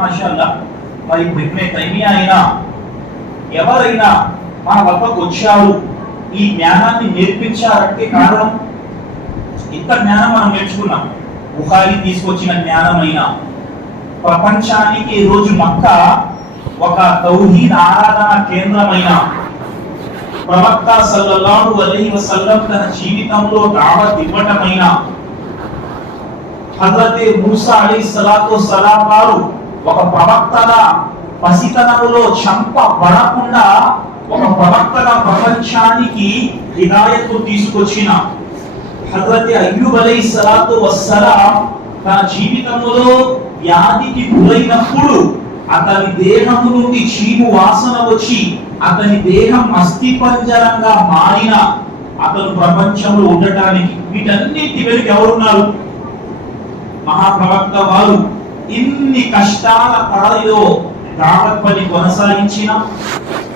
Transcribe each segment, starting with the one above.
మాషాల్లా. మరి ఇబ్నే తైమియా అయినా ఎవరైనా మన వద్దకు వచ్చారు, ఈ జ్ఞానాన్ని నేర్పించారంటే కారణం ఇంత జ్ఞానం మనం నేర్చుకున్నాం. బుఖారీ తీసుకొచ్చిన జ్ఞానమైనా, ప్రపంచానికి ఈ రోజు మక్కా ఒక తౌహీద్ ఆరాధన కేంద్రమైన, ప్రవక్త సల్లల్లాహు అలైహి వసల్లం తన జీవితంలో దావత్ ఇవ్వటమైన, హజరత్ మూసా అలైహిస్సలాతు వస్సలాం వారు ఒక ప్రవక్తగా పసితనములో చంపబడకుండా ఒక ప్రవక్తగా ప్రపంచానికి హిదాయత్ తీసుకొచ్చిన హజరత్ అయ్యూబ్ అలైహిస్సలాతు వస్సలాం తన జీవితంలో వ్యాధికి గురైనప్పుడు అతని దేహము నుండి చీము వాసన వచ్చి అతని దేహం అస్థిపంజరంగా మారిన అతను ప్రపంచంలో ఉండటానికి వీటన్నిటి వెనుక ఎవరున్నారు? మహాప్రవక్త వారు. ఇన్ని కష్టాల కడలిలో దావత్ పని కొనసాగించిన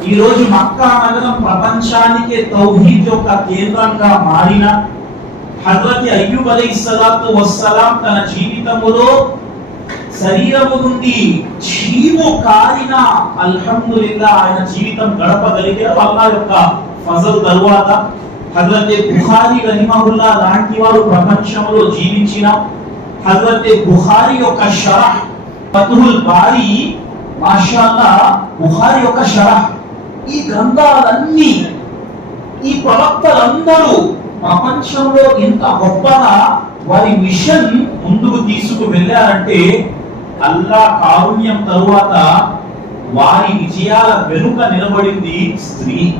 ఈ రోజు మక్కా నగరం ప్రపంచానికే తౌహీద్ యొక్క కేంద్రంగా మారిన హజరత్ అయ్యూబ్ అలైహిస్సలాతు వస్సలాం తన జీవితంలో శరీరము నుండి చీము కారిన అల్హమ్దులిల్లాహ్ ఆయన జీవితం గడపగలిగారు. అల్లాహ్ యొక్క ఫజల్ తరువాత హజరత్ బుఖారీ రహిమహుల్లా లాంటి వారు ప్రపంచంలో జీవించిన హజరత్ బుఖారీ యొక్క షరహ్ ఫతుహుల్ బారీ, మాషాల్లా బుఖారీ యొక్క షరహ్, ఈ గ్రంథాలన్నీ ఈ ప్రవక్తలందరూ ప్రపంచంలో ఇంత గొప్పగా వారి మిషన్ ముందుకు తీసుకు వెళ్ళారంటే అల్లాహ్ కారుణ్యం తరువాత వారి విజయాల వెనుక నిలబడింది స్త్రీ.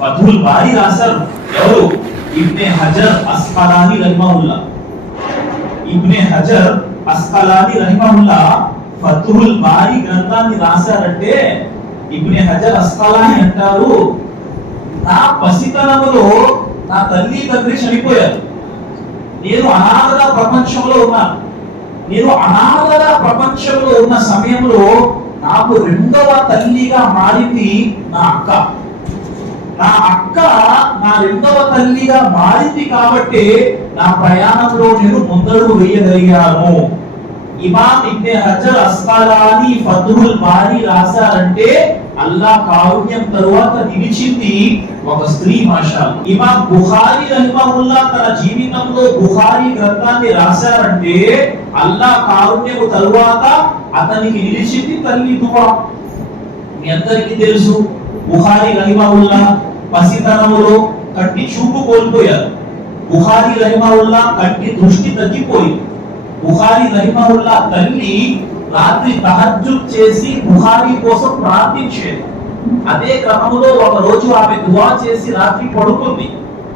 ఫతుహుల్ బారీ రాశారు ఎవరు? ఇబ్నే హజర్ అస్కలానీ రహిమహుల్లా. ఇబ్నే హజర్ అస్కలానీ రహిమహుల్లా ఫతుహుల్ బారీ గ్రంథాన్ని రాశారంటే ఇబ్నే హజర్ అస్కలానీ అంటారు, నా పసితనములో నా తల్లి తండ్రి చనిపోయారు. నేను అనాథగా ప్రపంచంలో ఉన్నాను. నేను అనాథగా ప్రపంచంలో ఉన్న సమయంలో నాకు రెండవ తల్లిగా మారింది నా అక్క. నా అక్క నా రెండవ తల్లిగా మారింది కాబట్టి నా ప్రయాణంలో నేను ముందడుగు వేయగలిగాను. ఇమాం ఇబ్నే హజర్ అస్కలానీ ఫతుహుల్ బారీ రాశారంటే అల్లాహ్ కారుణ్యం తరువాత నిలిచింది ఒక స్త్రీ. మాషాల్లాహ్. ఇమాం బుఖారీ రహిమహుల్లా తన జీవితంలో బుఖారీ గ్రంథాన్ని రాశారంటే అల్లాహ్ కారుణ్యం తరువాత అతనికి నిలిచింది తల్లి దువా. మీ అందరికీ తెలుసు బుఖారీ రహిమహుల్లా పసితనములో కంటి చూపు కోల్పోయారు. బుఖారీ రహిమహుల్లా కంటి దృష్టి తగ్గిపోయింది. బుఖారీ రహిమహుల్లా తల్లి రాత్రి తహజ్జుద్ చేసి బుఖారీ కోసం ప్రార్థించేది. అదే క్రమంలో ఒక రోజు ఆమె దువా చేసి రాత్రి పడుకుంది.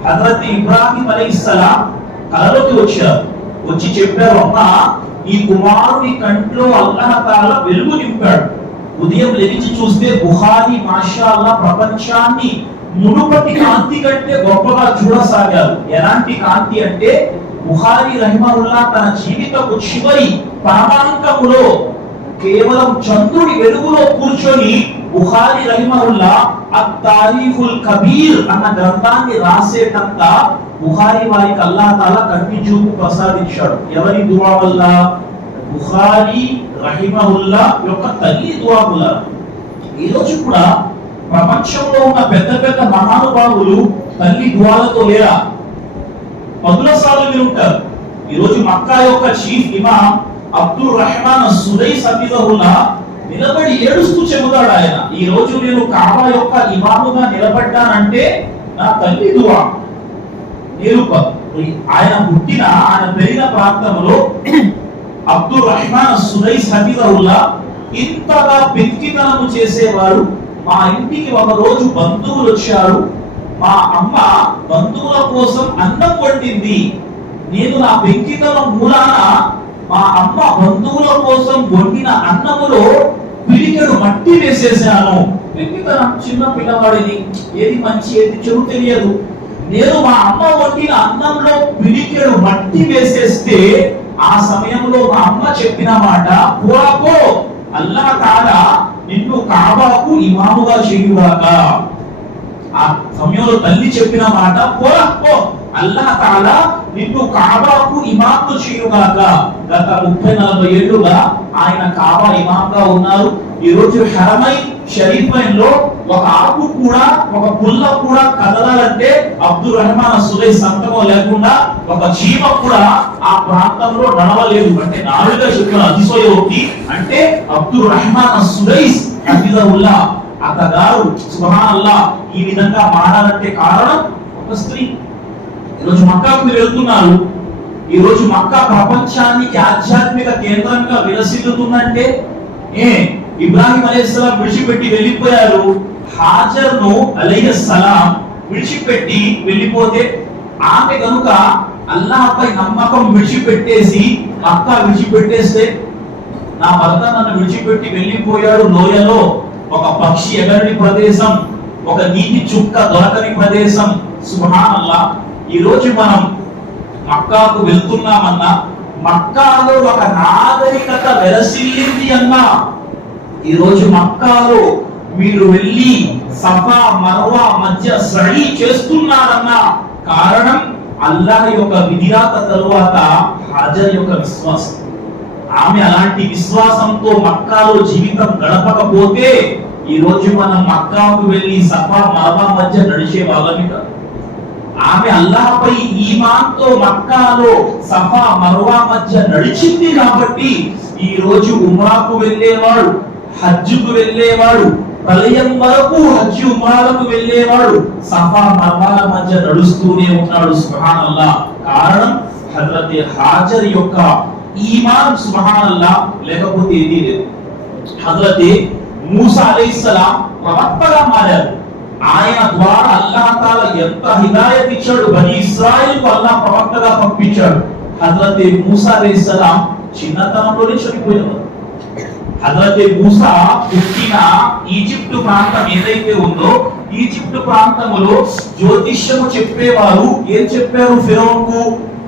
హజరత్ ఇబ్రాహీం అలైహిస్సలాం కలలోకి వచ్చారు. వచ్చి చెప్పారు, అమ్మా ఈ కుమారుని కంట్లో అల్లాహ్ తాలా వెలుగు నింపాడు. ఉదయం లేచి చూస్తే బుఖారీ మాషాల్లాహ్ ప్రపంచాన్ని మునుపటి కాంతి కంటే గొప్పగా చూడసాగారు. ఎలాంటి కాంతి అంటే బుఖారీ రహిమహుల్లా తన జీవితపు చివరి ప్రామాణికములో కేవలం చంద్రుడి వెలుగులో కూర్చొని బుఖారీ రహిమహుల్లా అత్-తారీఖుల్ కబీర్ అన్న గ్రంథాన్ని రాసేటంత బుఖారీ వారికి అల్లాహ్ తాలా కంటి చూపు ప్రసాదించాడు. ఎవరి దువా వల్ల? బుఖారీ రహిమహుల్లా యొక్క తల్లి దువా వల్ల. ఈ రోజు కూడా ప్రపంచంలో ఉన్న పెద్ద పెద్ద మహానుభావులు తల్లి దువాలతో లేరా? పదుల సార్లు మీరు ఉంటారు. ఈ రోజు మక్కా యొక్క చీఫ్ ఇమాం అబ్దుల్ రహమాన్ సుదైస్ హఫిజహుల్లా నిలబడి ఏడుస్తూ చెబుతాడు, ఆయన ఈ రోజు నేను కాబా యొక్క ఇమాముగా నిలబడ్డానంటే నా తల్లి దువా. ఆయన పుట్టిన ఆయన పెరిగిన ప్రాంతంలో అబ్దుల్ రహమాన్ సుదైస్ హఫిజహుల్లా ఇంతగా పెంకితనము చేసేవారు. మా ఇంటికి ఒక రోజు బంధువులు వచ్చారు. మా అమ్మ బంధువుల కోసం అన్నం వండింది. నేను నా పెంకితనం మూలాన మా అమ్మ బంధువుల కోసం వండిన అన్నములో పిడికెడు మట్టి వేసేసాను. పెంకితనం, చిన్న పిల్లవాడిని, ఏది మంచి ఏది చెడు తెలియదు. నేను మా అమ్మ వండిన అన్నంలో పిడికెడు మట్టి వేసేస్తే ఆ సమయంలో మా అమ్మ చెప్పిన మాట, పోరాపో అల్లాహ్ తాలా నిన్ను కాబాకు ఇమాముగా చేయుగాక. ఆ సమయంలో తల్లి చెప్పిన మాట పోరా పో అల్లాహ్ తాలా నిన్ను కాబాకు ఇమాంను చేయుగాక. గత 30-40 ఏళ్లుగా ఆయన కాబా ఇమాంగా ఉన్నారు. ఈ రోజు హరమైన్ షరీఫైన్ లో ఒక ఆకు కూడా, ఒక పుల్ల కూడా కదలాలంటే అబ్దుల్ రెహమాన్ సులై సంతకం లేకుండా ఒక చీమ కూడా ఆ ప్రాంతంలో నడవలేదు. అంటే నాలుగుగా చెప్పిన అతిశయోక్తి. అంటే అబ్దుల్ రెహమాన్ సులైస్ హఫిజహుల్లా అతగారు సుబ్హానల్లాహ్ ఈ విధంగా మారాలంటే కారణం ఒక స్త్రీ. ఈరోజు మక్కాకు మీరు వెళ్తున్నారు. ఈ రోజు మక్కా ప్రపంచానికి ఆధ్యాత్మిక కేంద్రంగా విలసిల్లుతుందంటే ఇబ్రాహిం అలైహిస్సలాం విడిచిపెట్టి వెళ్ళిపోయారు. హాజర్ను అలైహిస్సలాం విడిచిపెట్టి వెళ్ళిపోతే ఆమె గనుక అల్లాహ్పై నమ్మకం విడిచిపెట్టేసి మక్కా విడిచిపెట్టేస్తే, నా భర్త నన్ను విడిచిపెట్టి వెళ్ళిపోయాడు, లోయలో ఒక పక్షి ఎగరని ప్రదేశం, ఒక నీటి చుక్క దొరకని ప్రదేశం. సుబ్హానల్లాహ్ ఈ రోజు మనం మక్కాకు వెళ్తున్నామన్నా, మక్కాలో ఒక నాగరికత వెలసిల్లింది అన్నా, ఈ రోజు మక్కాలో మీరు వెళ్ళి సఫా మర్వా మధ్య సడి చేస్తున్నారన్నా కారణం అల్లాహ్ యొక్క విధిరాత తరువాత హాజర్ యొక్క విశ్వాసం. ఆమె అలాంటి విశ్వాసంతో మక్కాలో జీవితం గడపకపోతే ఈ రోజు మనం మక్కాకు వెళ్ళి సఫా మర్వా మధ్య నడిచే వాళ్ళమి కాదు. ఆమె అల్లాహ్పై ఈమాన్తో మక్కాలో సఫా మర్వా మధ్య నడిచింది కాబట్టి ఈ రోజు ఉమ్రాకు వెళ్ళేవాడు, హజ్జుకు వెళ్ళేవాడు, ప్రళయం వరకు హజ్జు ఉమ్రాలకు వెళ్ళేవాడు సఫా మర్వాల మధ్య నడుస్తూనే ఉన్నాడు. సుబ్హానల్లాహ్ కారణం హజరత్ హాజర్ యొక్క ఈమాన్. సుబ్హానల్లాహ్ లేకపోతే ఏదీ లేదు. హజరత్ మూసా అలైహిస్సలాం ప్రవక్తగా మారారు. ఆయన ద్వారా అల్లాహ్ తాలా ఎంత హిదాయత్ ఇచ్చాడు, బనీ ఇస్రాయిల్ కు అల్లాహ్ ప్రవక్తగా పంపించాడు. హజరత్ మూసా అలైహిస్సలాం చిన్నతనంలోనే చనిపోయారు. హజరత్ మూసా పుట్టిన ఈజిప్ట్ ప్రాంతం ఏదైతే ఉందో, ఈజిప్ట్ ప్రాంతంలో జ్యోతిష్యము చెప్పేవారు ఏం చెప్పారు ఫిరౌన్కు,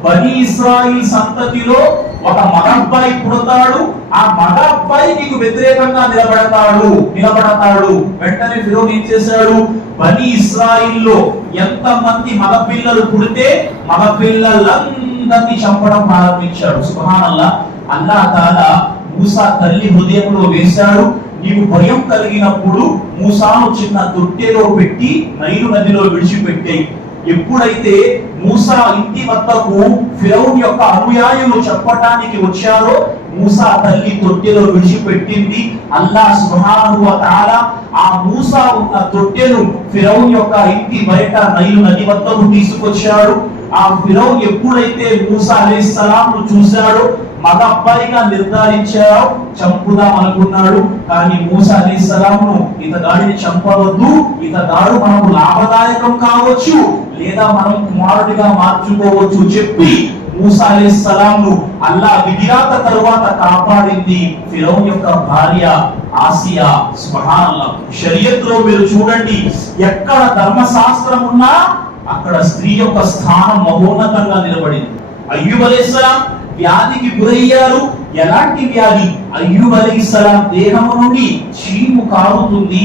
బనీ ఇస్రాయిల్ సంతతిలో ఒక మగబ్బాయి పుడతాడు, ఆ మగబ్బాయి నీకు వ్యతిరేకంగా నిలబడతాడు. వెంటనే ఫిరౌన్ ఏం చేశాడు, బనీ ఇస్రాయిల్లో ఎంత మంది మగపిల్లలు పుడితే మగపిల్లలందరినీ చంపడం ప్రారంభించాడు. సుబ్హానల్లాహ్ అల్లాహ్ తాలా మూసా తల్లి హృదయంలో వేశాడు. నీవు భయం కలిగినప్పుడు మూసాను చిన్న తొట్టెలో పెట్టి నైలు నదిలో విడిచిపెట్టాయి. ఎప్పుడైతే మూసా ఇంటి వద్దకు ఫిరౌన్ యొక్క అనుయాయులు చెప్పటానికి వచ్చారో మూసా తల్లి తొట్టెలో విడిచిపెట్టింది. అల్లాహ్ సుబ్హానహు వ తఆలా ఆ మూసా ఉన్న తొట్టెను ఫిరౌన్ యొక్క ఇంటి బయట నైలు నది వద్దకు తీసుకొచ్చాడు. ఆ ఫిరౌన్ ఎప్పుడైతే మూసా అలైహిస్సలాం చూశాడో మగ అబ్బాయిగా నిర్ధారించాడు, చంపుదాం అనుకున్నాడు. కానీ మూసా అలైహిస్సలాంను ఇతగాడిని చంపవద్దు, ఇతగాడు మనకు లాభదాయకం కావచ్చు లేదా మనం కుమారుడిగా మార్చుకోవచ్చు చెప్పి మూసా అలైహిస్సలాంను అల్లాహ్ విధిరాత తరువాత కాపాడింది ఫిరౌన్ యొక్క భార్య ఆసియా. సుబ్హానల్లాహ్ షరియత్ లో మీరు చూడండి, ఎక్కడ ధర్మశాస్త్రం ఉన్నా అక్కడ స్త్రీ యొక్క స్థానం మహోన్నతంగా నిలబడింది. అయ్యూబ్ అలైహిస్సలాం వ్యాధికి గురయ్యారు. ఎలాంటి వ్యాధి? అయ్యూబ్ అలైహిస్సలాం దేహము నుండి చీము కారుతుంది,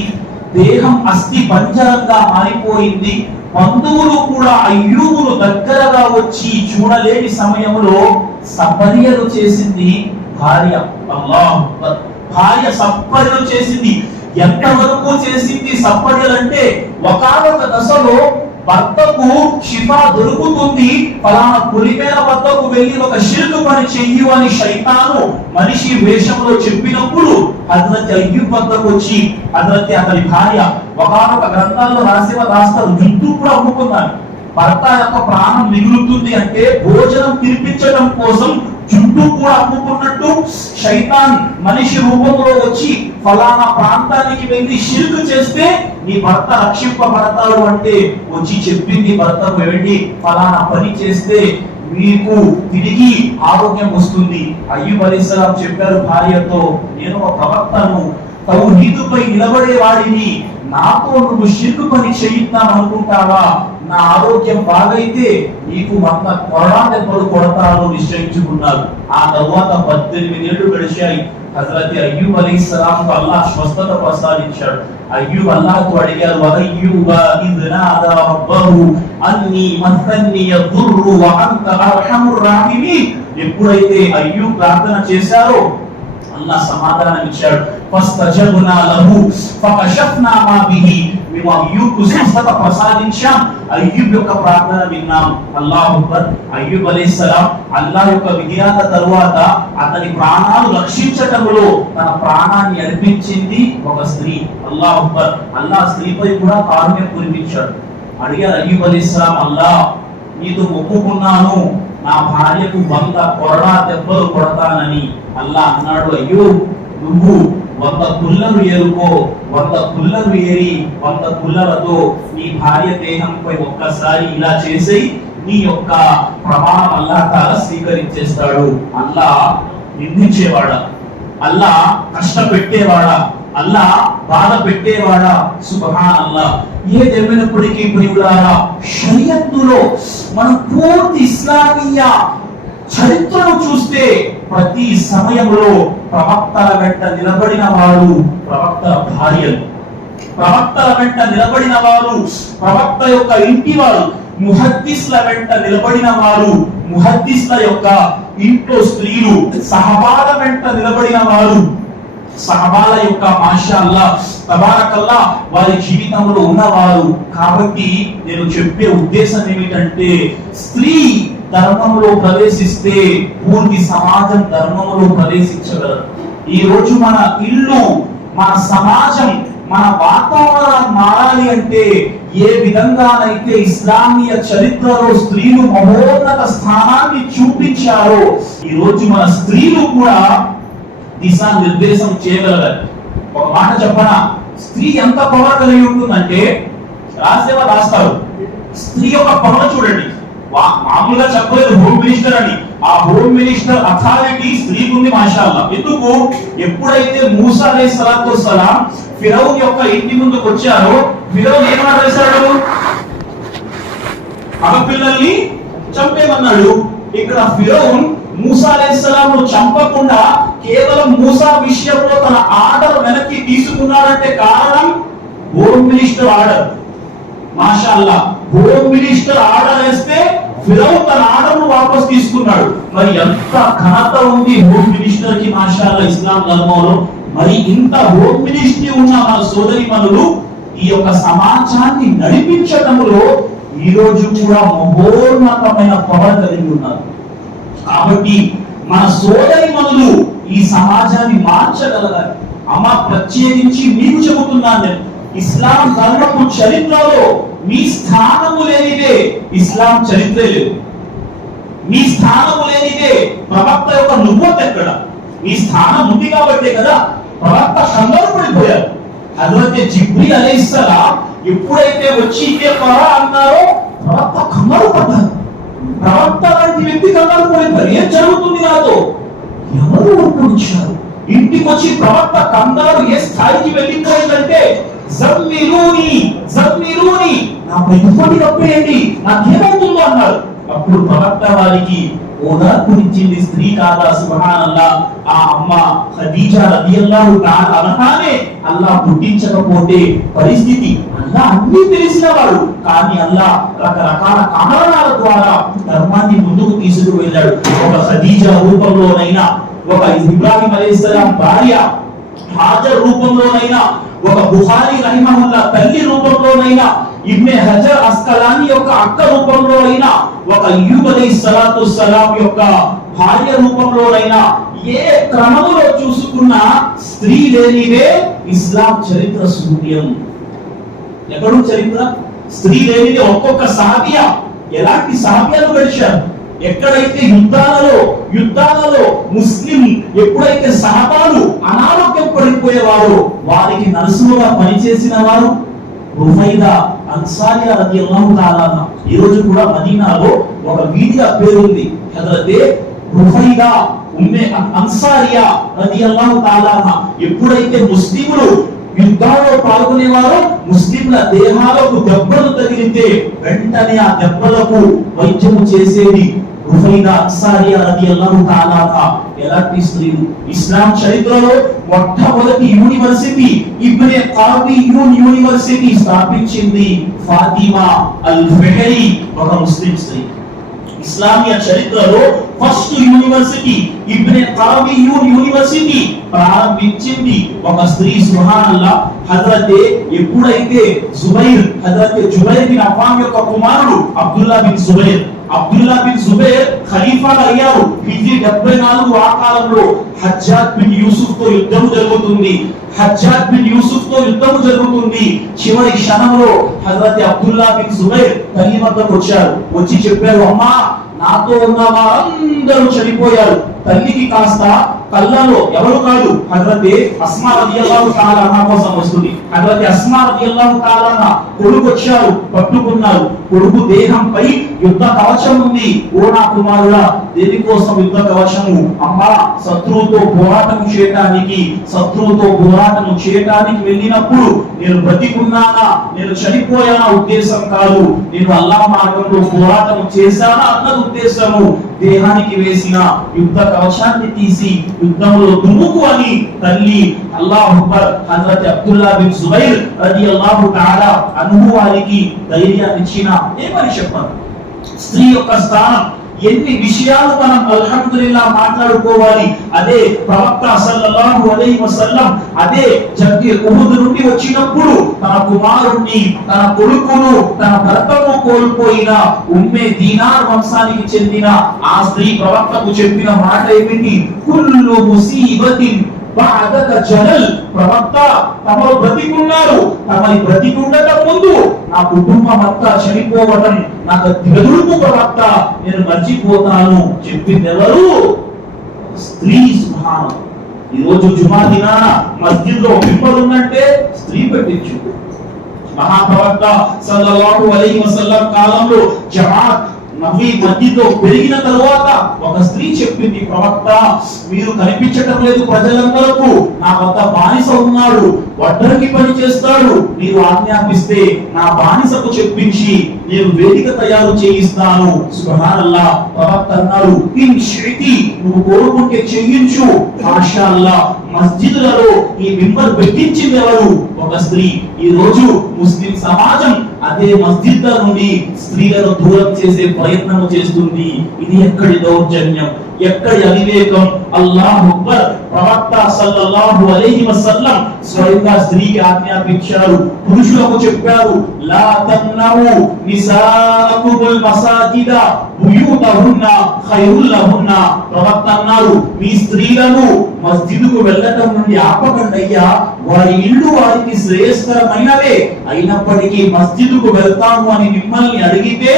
దేహం అస్థి పంజరంగా మారిపోయింది. బంధువులు కూడా అయ్యూబును దగ్గరగా వచ్చి చూడలేని సమయంలో సపర్యలు చేసింది భార్య. అల్లాహ్ అక్బర్. భార్య సపర్యలు చేసింది. ఎంతవరకు చేసింది సపర్యలంటే, ఒకానొక దశలో భర్తకు షిఫా దొరుకుతుంది, ఫలానా పులిమేర వద్దకు వెళ్ళి ఒక షిర్కు పని చెయ్యు అని శైతాను మనిషి వేషంలో చెప్పినప్పుడు హజరత్ అయ్యూబ్ వద్దకు వచ్చి అతని భార్య ఒకానొక గ్రంథాల్లో రాస్తారు, జుట్టు కూడా అమ్ముకున్నాడు. భర్త యొక్క ప్రాణం మిగులుతుంది అంటే భోజనం తినిపించడం కోసం జుట్టు కూడా అమ్ముకున్నట్టు శైతాన్ మనిషి రూపంలో వచ్చి ఫలానా ప్రాంతానికి వెళ్ళి షిర్కు చేస్తే నీ భర్త రక్షింపబడతాడు అంటే వచ్చి చెప్పింది భర్తకు, వెళ్ళి ఫలానా పని చేస్తే మీకు తిరిగి ఆరోగ్యం వస్తుంది. అయ్యూబ్ అలైహిస్సలాం చెప్పారు భార్యతో, నేను ఒక ప్రవక్తను, తౌహీదుపై నిలబడే వాడిని, నాతో నువ్వు షిర్కు పని చేయిద్దాం అనుకుంటావా? నా ఆరోగ్యం బాగైతే నీకు 100 కొరడా దెబ్బలు కొడతాను నిశ్చయించుకున్నారు. ఆ తర్వాత 18 ఏళ్లు గడిచాయి. హజరత్ అయ్యూబ్ అలైహిస్సలాం కు అల్లాహ్ స్వస్థత ప్రసాదించాడు. అయ్యూబ్ అల్లాహ్కు అడిగారు, అయ్యూబ ఇద్ నాదా రబ్బహు అన్నీ మస్సన్నీ యదుర్రు వ అంత అర్హముర్ రాహిమీన్. ఎప్పుడైతే అయ్యూబ్ ప్రార్థన చేశారో అల్లాహ్ సమాధానం ఇచ్చాడు. ఫస్తజబ్నా లహు ఫకషఫ్నా మా బిహి. మేము అయ్యూబ్కు స్వస్థత ప్రసాదించాం, అయ్యూబ్ యొక్క ప్రార్థన విన్నాం. అల్లాహు అక్బర్. అయ్యూబ్ అలైహిస్సలాం అల్లాహ్ యొక్క విజ్ఞాన తరువాత అతని ప్రాణాలు రక్షించటంలో తన ప్రాణాన్ని అర్పించింది ఒక స్త్రీ. అల్లాహు అక్బర్. అల్లాహ్ స్త్రీపై కూడా కారుణ్యం కురిపించాడు. అడిగారు అయ్యూబ్ అలైహిస్సలాం, అల్లాహ్ నీతో మొక్కుకున్నాను నా భార్యకు 100 కొరడా దెబ్బలు కొడతానని. అల్లాహ్ అన్నాడు, అయ్యూబ్ నువ్వు 100 పుల్లలు ఏరుకో, 100 పుల్లలు ఏరి 100 పుల్లలతో నీ భార్య దేహంపై ఒక్కసారి ఇలా చేసి నీ యొక్క ప్రమాణం అల్లాహ్ తాలా స్వీకరించేస్తాడు. అల్లాహ్ నిందించేవాడా? అల్లాహ్ కష్టపెట్టేవాడా? అల్లాహ్ బాధ పెట్టేవాడా? సుబ్హాన్ అల్లాహ్. ఏదేమైనప్పటికీ ప్రియులారా, షరియత్తులో మన పూర్తి ఇస్లామీయ చరిత్రను చూస్తే ప్రతి సమయంలో ప్రవక్తల వెంట నిలబడిన వారు ప్రవక్తల భార్యలు, ప్రవక్తల వెంట నిలబడిన వారు ప్రవక్త యొక్క ఇంటి వారు, ముహద్దిస్ల వెంట నిలబడిన వారు ముహద్దిస్ల యొక్క ఇంట్లో స్త్రీలు, సహబాల వెంట నిలబడిన వారు సహబాల యొక్క మాషాల్లా తబారకల్లా వారి జీవితంలో ఉన్నవారు. కాబట్టి నేను చెప్పే ఉద్దేశం ఏమిటంటే, స్త్రీ ధర్మంలో ప్రవేశిస్తే పూర్తి సమాజం ధర్మంలో ప్రవేశించగలరు. ఈ రోజు మన ఇల్లు, మన సమాజం, మన వాతావరణం మారాలి అంటే ఏ విధంగానైతే ఇస్లామీయ చరిత్రలో స్త్రీలు మహోన్నత స్థానాన్ని చూపించారో ఈ రోజు మన స్త్రీలు కూడా దిశా నిర్దేశం చేయగలగాలి. ఒక మాట చెప్పనా, స్త్రీ ఎంత పవర్ కలిగి ఉంటుందంటే, రాస్తారు స్త్రీ యొక్క పవర్ చూడండి. మామూలుగా చెప్పలేదు హోమ్ మినిస్టర్ అని, ఆ హోమ్ మినిస్టర్ అథారిటీ స్త్రీకి ఉంది మాషాల్లా. ఎందుకు? ఎప్పుడైతే మూసా అలైహిస్సలాతు వస్సలాం ఫిరౌన్ యొక్క ఇంటి ముందుకు వచ్చారో, ఫిరౌన్ ఏం చేశాడు? ఆడపిల్లల్ని చంపేమన్నాడు. ఇక్కడ ఫిరౌన్ మూసా అలైహిస్సలాంను చంపకుండా కేవలం మూసా విషయంలో తన ఆర్డర్ వెనక్కి తీసుకున్నాడంటే కారణం హోమ్ మినిస్టర్ ఆర్డర్. మాషాల్లా, హోమ్ మినిస్టర్ ఆర్డర్ వేస్తే ఫిరౌన్ తన ఆర్డర్ ను వాపస్ తీసుకున్నాడు. మరి ఎంత ఘనత ఉంది హోమ్ మినిస్టర్ కి మాషాల్లా ఇస్లాం ధర్మంలో. మరి ఇంత హోమ్ మినిస్ట్రీ ఉన్న మన సోదరి మనులు ఈ యొక్క సమాజాన్ని నడిపించడంలో ఈ రోజు కూడా మహోన్నతమైన పవర్ కలిగి ఉన్నారు. కాబట్టి మన సోదరి మనులు ఈ సమాజాన్ని మార్చగలగాలి. అమ్మ, ప్రత్యేకించి మీకు చెబుతున్నాను నేను, ఇస్లాం ధర్మపు చరిత్రలో మీ స్థానము లేనిదే ఇస్లాం చరిత్రే లేదు. మీ స్థానము లేనిదే ప్రవక్త యొక్క నుబువత్ ఎక్కడ? మీ స్థానం ఉంది కాబట్టే కదా ప్రవక్త సంబరపడిపోయారు. హజరత్ జిబ్రీల్ అలైహిస్సలాం ఎప్పుడైతే వచ్చి ఇదే పరా అన్నారో ప్రవక్త కంగారు పడ్డారు. ప్రవక్త లాంటి వ్యక్తి కంగారు పడిపోయారు. ఏం జరుగుతుంది నాతో? ఎవరు ఒప్పుకొచ్చారు? ఇంటికి వచ్చి ప్రవక్త కంగారు ఏ స్థాయికి వెళ్ళిపోయిందంటే, జమ్మిలూని జమ్మిలూని, నా పెట్టుబడి కప్పేయండి, నాకేమవుతుందో అన్నారు. అప్పుడు ప్రవక్త వారికి ఓదార్పునిచ్చింది. స్త్రీ కాదా? సుబ్హానల్లాహ్. ఆ అమ్మ ఖదీజా రదియల్లాహు తఆలా అన్హానే అల్లాహ్ పుట్టించకపోతే పరిస్థితి అల్లాహ్ అన్ని తెలిసినవాడు. కానీ అల్లాహ్ రకరకాల కారణాల ద్వారా ధర్మాన్ని ముందుకు తీసుకువెళ్ళాడు. ఒక ఖదీజా రూపంలోనైనా, ఒక ఇబ్రాహీం అలైహిస్సలాం భార్య హాజర్ రూపంలోనైనా, ఒక బుఖారీ రహిమహుల్లా తల్లి రూపంలోనైనా, ఇబ్నే హజర్ అస్కలాని యొక్క అక్క రూపంలోనైనా, ఒక అయ్యూబ్ అలైహిస్సలాతు వస్సలాం యొక్క భార్య రూపంలోనైనా, ఏ క్రమంలో చూసుకున్నా స్త్రీ లేనిదే ఇస్లాం చరిత్ర శూన్యం. ఎక్కడో చరిత్ర స్త్రీ లేనిదే ఒక్కొక్క సహాబియా ఎలాంటి సహాబియాలు గడిచారు. ఎక్కడైతే యుద్ధాలలో ముస్లిం ఎప్పుడైతే సహబాలు అనారోగ్యం పడిపోయేవారో వారికి నర్సులుగా పనిచేసిన వారు రుఫైదా అన్సారియా రదియల్లాహు తఆలా. ఈ రోజు కూడా మదీనాలో ఒక వీధిగా పేరుంది, హజరతే రుఫైదా ఉమ్మే అన్సారియా రదియల్లాహు తఆలా. ఎప్పుడైతే ముస్లింలు యుద్ధాల్లో పాల్గొనేవారో ముస్లింల దేహాలకు దెబ్బలు తగిలితే వెంటనే ఆ దెబ్బలకు వైద్యం చేసేది రుఫైదా అన్సారియా రదియల్లాహు తఆలా. ఎలాంటి స్త్రీలు? ఇస్లాం చరిత్రలో మొట్టమొదటి యూనివర్సిటీ ఇబ్నే ఖల్దూన్ యూనివర్సిటీ స్థాపించింది ఫాతిమా అల్ ఫెహరీ, ఒక ముస్లిం స్త్రీ. ఇస్లామియా చరిత్రలో ఫస్ట్ యూనివర్సిటీ ఇబ్నే ఖల్దూన్ యూనివర్సిటీ ప్రారంభించింది ఒక స్త్రీ. సుబ్హానల్లాహ్. ఎప్పుడైతే హజరత్ జుబైర్ బిన్ అవ్వామ్ యొక్క కుమారుడు అబ్దుల్లా బిన్ జుబైర్ ఖలీఫాగా అయ్యారు. హిజ్రీ 74 ఆ కాలంలో హజ్జాజ్ బిన్ యూసుఫ్ తో యుద్ధం జరుగుతుంది. చివరి క్షణంలో హజరత్ అబ్దుల్లా బిన్ జుబైర్ తల్లి వద్దకు వచ్చి చెప్పారు, అమ్మా నాతో ఉన్న వారందరూ చనిపోయారు. తల్లికి కాస్త కళ్ళలో ఎవరు కాదు, హజరత్ అస్మా రదియల్లాహు తఆలా అన్హా కోసం వస్తుంది. హజరత్ అస్మా రదియల్లాహు తఆలా అన్హా కొడుకు వచ్చారు, పట్టుకున్నారు. కొడుకు దేహంపై యుద్ధ కవచం ఉంది. ఓ నా కుమారుడా, దేనికోసం యుద్ధ కవచము? అమ్మా, శత్రువుతో పోరాటం చేయటానికి వెళ్ళినప్పుడు నేను బ్రతికున్నానా, నేను చనిపోయానా ఉద్దేశం కాదు, నేను అల్లాహ్ మార్గంలో పోరాటం చేశానా అన్నది ఉద్దేశము. దేహానికి వేసిన యుద్ధ కవచాన్ని తీసి యుద్ధంలో దుముకు అని తల్లి అల్లాహు అక్బర్ హజరత్ అబ్దుల్లా బిన్ జుబైర్ రదియల్లాహు తఆలా అన్హు వారికి ధైర్యాన్ని ఇచ్చిన ఏమని చెప్పారు? స్త్రీ యొక్క స్థానం, ఎన్ని విషయాలు మనం అల్హమ్దులిల్లాహ్ మాట్లాడుకోవాలి. అదే ప్రవక్త సల్లల్లాహు అలైహి వసల్లం అదే ఉహుద్ నుండి వచ్చినప్పుడు తన కుమారుణ్ణి, తన కొడుకును, తన భర్తను కోల్పోయిన ఉమ్మే దీనార్ వంశానికి చెందిన ఆ స్త్రీ ప్రవక్తకు చెప్పిన మాట ఏమిటి? కుల్లు ముసీబతిన్ బఅదక జలల్. ప్రవక్త, తమరు బ్రతికున్నారు, తమరి బ్రతికుండటం ముందు నా కుటుంబం అంతా చనిపోవటం నాకు దిగదుడుపు ప్రవక్త, నేను మర్చిపోతాను చెప్పింది ఎవరు? స్త్రీ. సుబ్హానల్లాహ్. ఈ రోజు జుమా దినాన మస్జిద్ లో మింబర్ ఉందంటే స్త్రీ పెట్టించు. మహాప్రవక్త సల్లల్లాహు అలైహి వసల్లం కాలంలో జమాత్ నబీ మస్జిద్లో పెరిగిన తరువాత ఒక స్త్రీ చెప్పింది, ప్రవక్త మీరు కనిపించటం లేదు ప్రజలందరకు, నా వద్ద బానిస ఉన్నాడు, వడ్డరికి పని చేస్తాడు, మీరు ఆజ్ఞాపిస్తే నా బానిసకు చెప్పించి నేను వేదిక తయారు చేయిస్తాను. సుబ్హానల్లాహ్. ప్రవక్త అన్నాడు, ఇన్ షితి, నువ్వు కోరుకుంటే చేయించు. మాషాఅల్లాహ్. మస్జిదులలో ఈ మింబర్ పెట్టించింది ఎవరు? ఒక స్త్రీ. ఈ రోజు ముస్లిం సమాజం అదే మస్జిద్ నుండి స్త్రీలను దూరం చేసే ప్రయత్నం చేస్తుంది. ఇది ఎక్కడి దౌర్జన్యం, ఎక్కడి అవివేకం! అల్లాహు అక్బర్. ప్రవక్త సల్లల్లాహు అలైహి వసల్లం స్వయంగా స్త్రీకి ఆజ్ఞాపించారు, పురుషులకు చెప్పారు, లా తమ్నఉ నిసాకుల్ మసాజిద బుయూతహున్న ఖైరుల్ లహున్న. ప్రవక్త అన్నారు, మీ స్త్రీలను మస్జిదుకు వెళ్ళటం నుండి ఆపకండి అయ్యా, వారి ఇల్లు వారికి శ్రేయస్కరమైనవే. అయినప్పటికీ మస్జిదుకు వెళ్తాము అని మిమ్మల్ని అడిగితే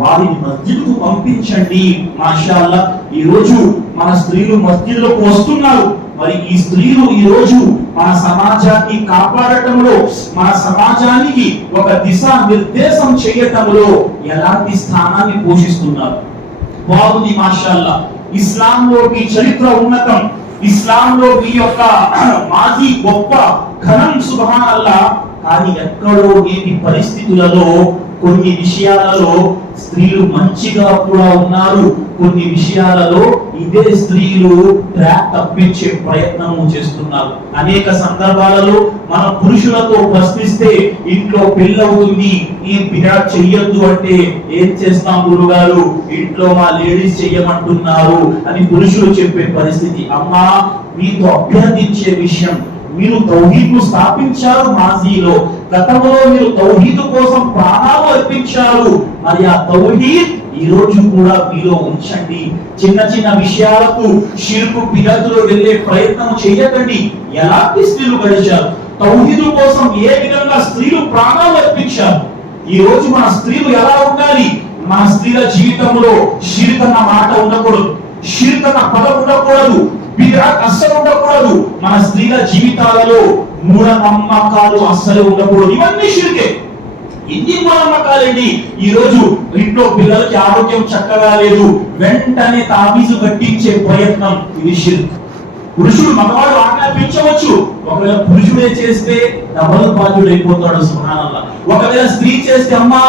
వారిని మస్జిద్కు పంపించండి. మాషాఅల్లాహ్. ఈ రోజు మన స్త్రీలు మస్జిద్లోకి వస్తున్నారు. మరి ఈ స్త్రీలు ఈ రోజు మన సమాజాన్ని కాపాడటంలో, మన సమాజానికి ఒక దిశా నిర్దేశం చేయటంలో ఎలాంటి స్థానాన్ని పోషిస్తున్నారు? బాగుంది, మాషాఅల్లాహ్. ఇస్లాంలో మీ చరిత్ర ఉన్నతం, ఇస్లాంలో మీ యొక్క మాజీ గొప్ప ఘనం. సుబ్హానల్లాహ్. కానీ ఎక్కడో నేటి పరిస్థితులలో కొన్ని విషయాలలో స్త్రీలు మంచిగా కూడా ఉన్నారు, కొన్ని విషయాలలో ఇదే స్త్రీలు ట్రాక్ తప్పించే ప్రయత్నం చేస్తున్నారు. అనేక సందర్భాలలో మన పురుషులతో ప్రశ్నిస్తే ఇంట్లో పెళ్ళవుతుంది, ఈ బిడాట్ చెయ్యొద్దు అంటే ఏం చేస్తాం గురుగారు, ఇంట్లో మా లేడీస్ చెయ్యమంటున్నారు అని పురుషులు చెప్పే పరిస్థితి. అమ్మా, మీతో అభ్యర్థించే విషయం, మీరు తౌహీద్ స్థాపించారు మాజీలో, గతంలో మీరు తౌహీద్ కోసం ప్రాణాలు అర్పించారు. మరి ఆ తౌహీద్ ఈ రోజు కూడా మీలో ఉంచండి. చిన్న చిన్న విషయాలకు షిర్కు బిదతులో వెళ్ళే ప్రయత్నం చేయకండి. ఎలాంటి స్త్రీలు గడిచారు? తౌహీద్ కోసం ఏ విధంగా స్త్రీలు ప్రాణాలు అర్పించారు? ఈ రోజు మన స్త్రీలు ఎలా ఉండాలి? మన స్త్రీల జీవితంలో షిర్క్ అన్న మాట ఉండకూడదు, షిర్క్ అన్న పదం ఉండకూడదు, బిద్అత్ అస్సలు ఉండకూడదు. మన స్త్రీల జీవితాలలో మూఢనమ్మకాలు అస్సలు ఉండకూడదు. ఇవన్నీ షిర్కే. ఎన్ని మూఢనమ్మకాలండి! ఈ రోజు ఇంట్లో పిల్లలకి ఆరోగ్యం చక్కగా లేదు, వెంటనే తాబీజు కట్టించే ప్రయత్నం, ఇది షిర్క్. పురుషుడు మగవాడు ఆజ్ఞాపించవచ్చు, ఒకవేళ పురుషుడే చేస్తే డబల్ బాధ్యుడు అయిపోతాడు. సుబ్హానల్లాహ్. ఒకవేళ స్త్రీ చేస్తే, అమ్మా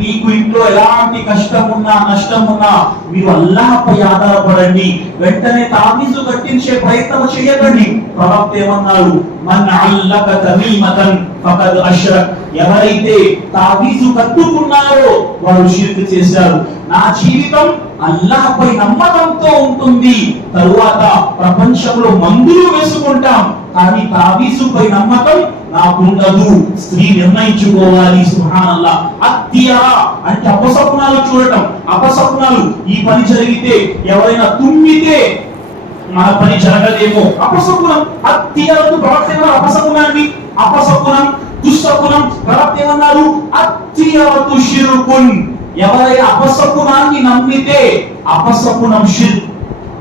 మీకు ఇంట్లో ఎలాంటి కష్టం ఉన్నా నష్టం ఉన్నా మీరు అల్లాహ్పై ఆధారపడండి. వెంటనే తాబీజు కట్టించే ప్రయత్నం చేయకండి. ప్రవక్త ఏమన్నారు? మన్ అల్లక తమీమతన్ ఫకద్ అష్రక్. ఎవరైతే తాబీజు కట్టుకున్నారో వారు షిర్క్ చేశారు. నా జీవితం అల్లాహ్పై నమ్మకంతో ఉంటుంది. తరువాత ప్రపంచంలో మందులు వేసుకుంటాం, కానీ తాబీజుపై నమ్మకం నాకుండదు. స్త్రీ నిర్ణయించుకోవాలి. సుబ్హానల్లాహ్. అత్తియరా అంటే అపశకునాలు చూడటం. అపశకునాలు, ఈ పని జరిగితే, ఎవరైనా తుమ్మితే మన పని జరగదేమో, అపశకునం. అత్తియరదు ప్రవక్త అపశకునాన్ని. అపశకునం, దుశ్శకునం. ప్రవక్త ఏమన్నారు? అత్తియరతు షిర్కున్. ఎవరైనా అపశకునాన్ని నమ్మితే అపశకునం షిర్క్.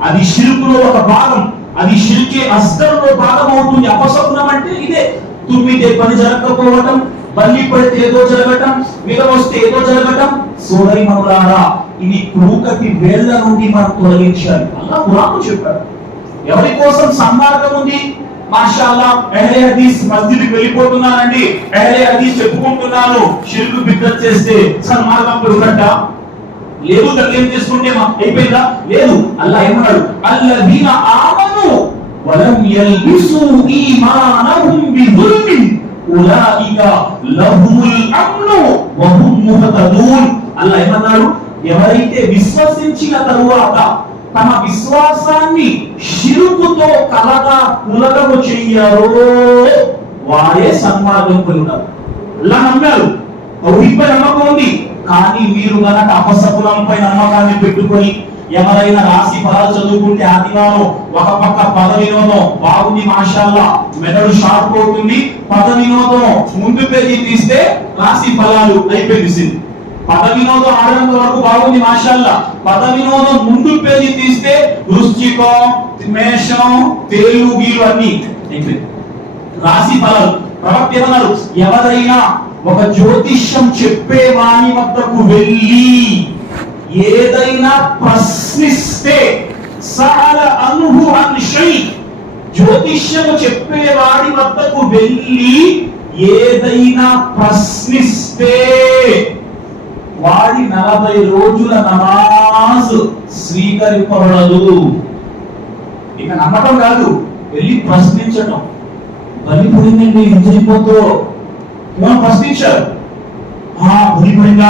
అది షిర్కులో ఒక భాగం. అది షిర్కే అస్గర్లో భాగం అవుతుంది. అపశకునం అంటే ఇదే. తుమ్మితే పని జరగకపోవటం, బల్లి పడితే ఏదో జరగటం, మీద వస్తే ఏదో జరగటం. సోదరి మనులారా, ఇది క్రూకటి వేళ్ల నుండి మనం తొలగించాలి. అల్లాహ్ ఖురాన్లో చెప్పాడు. ఎవరి కోసం సన్మార్గం ఉంది? మాషాఅల్లాహ్, అహ్లే హదీస్ మస్జిద్కి వెళ్ళిపోతున్నానండి, అహ్లే హదీస్ చెప్పుకుంటున్నాను, షిర్క్ బిద్అత్ చేస్తే సన్మార్గం పెరుగుట లేదు. దాన్ని ఏం చేసుకుంటే అయిపోయిందా? లేదు. అల్లాహ్ ఏమన్నాడు? అల్లదీన ఆమను వలం యల్బిసు ఈమానహుం బిజుల్మిన్ ఉలైక లహుముల్ అమ్ను వహుం ముహతదూన్. అల్లాహ్ ఏమన్నాడు? ఎవరైతే విశ్వసించిన తరువాత తమ విశ్వాసాన్ని షిరుకుతో కులగము చెయ్యారో వారే సన్మార్గంపై ఉన్నారు. ఇలా నమ్మారు, తౌహీద్పై నమ్మకం ఉంది. కానీ మీరు గనక అపశకునంపై నమ్మకాన్ని పెట్టుకొని ఎవరైనా రాశి ఫలాలు చదువుకుంటే ఆదివారం ఒక పక్క పద వినోదం బాగుంది, మాషాల్లాహ్, మెదడు షార్ప్ అవుతుంది, పద వినోదం ముందు పేజీ తీస్తే రాశి ఫలాలు అయిపోయింది. పద వినోదం ఆడేంత వరకు బాగుంది, మాషాల్లాహ్. పద వినోదం ముందు పేజీ తీస్తే వృశ్చికం, మేషం, తేలు, గీలు అన్ని అయిపోయింది. రాశి ఫలాలు. ప్రవక్త ఏమన్నారు? ఎవరైనా ఒక జ్యోతిష్యం చెప్పే వాని వద్దకు వెళ్ళి ఏదైనా ప్రశ్నిస్తే, సఅల అన్హు అన్ షై, జ్యోతిష్యము చెప్పేవాడి వద్దకు వెళ్ళి ఏదైనా ప్రశ్నిస్తే వాడి 40 రోజుల నమాజ్ స్వీకరింపబడదు. ఇక నమ్మకం కాదు, వెళ్ళి ప్రశ్నించటం. బలి పుడిందండి, ఏం జరిగిపోతో ప్రశ్నించారు. బలిపడిందా?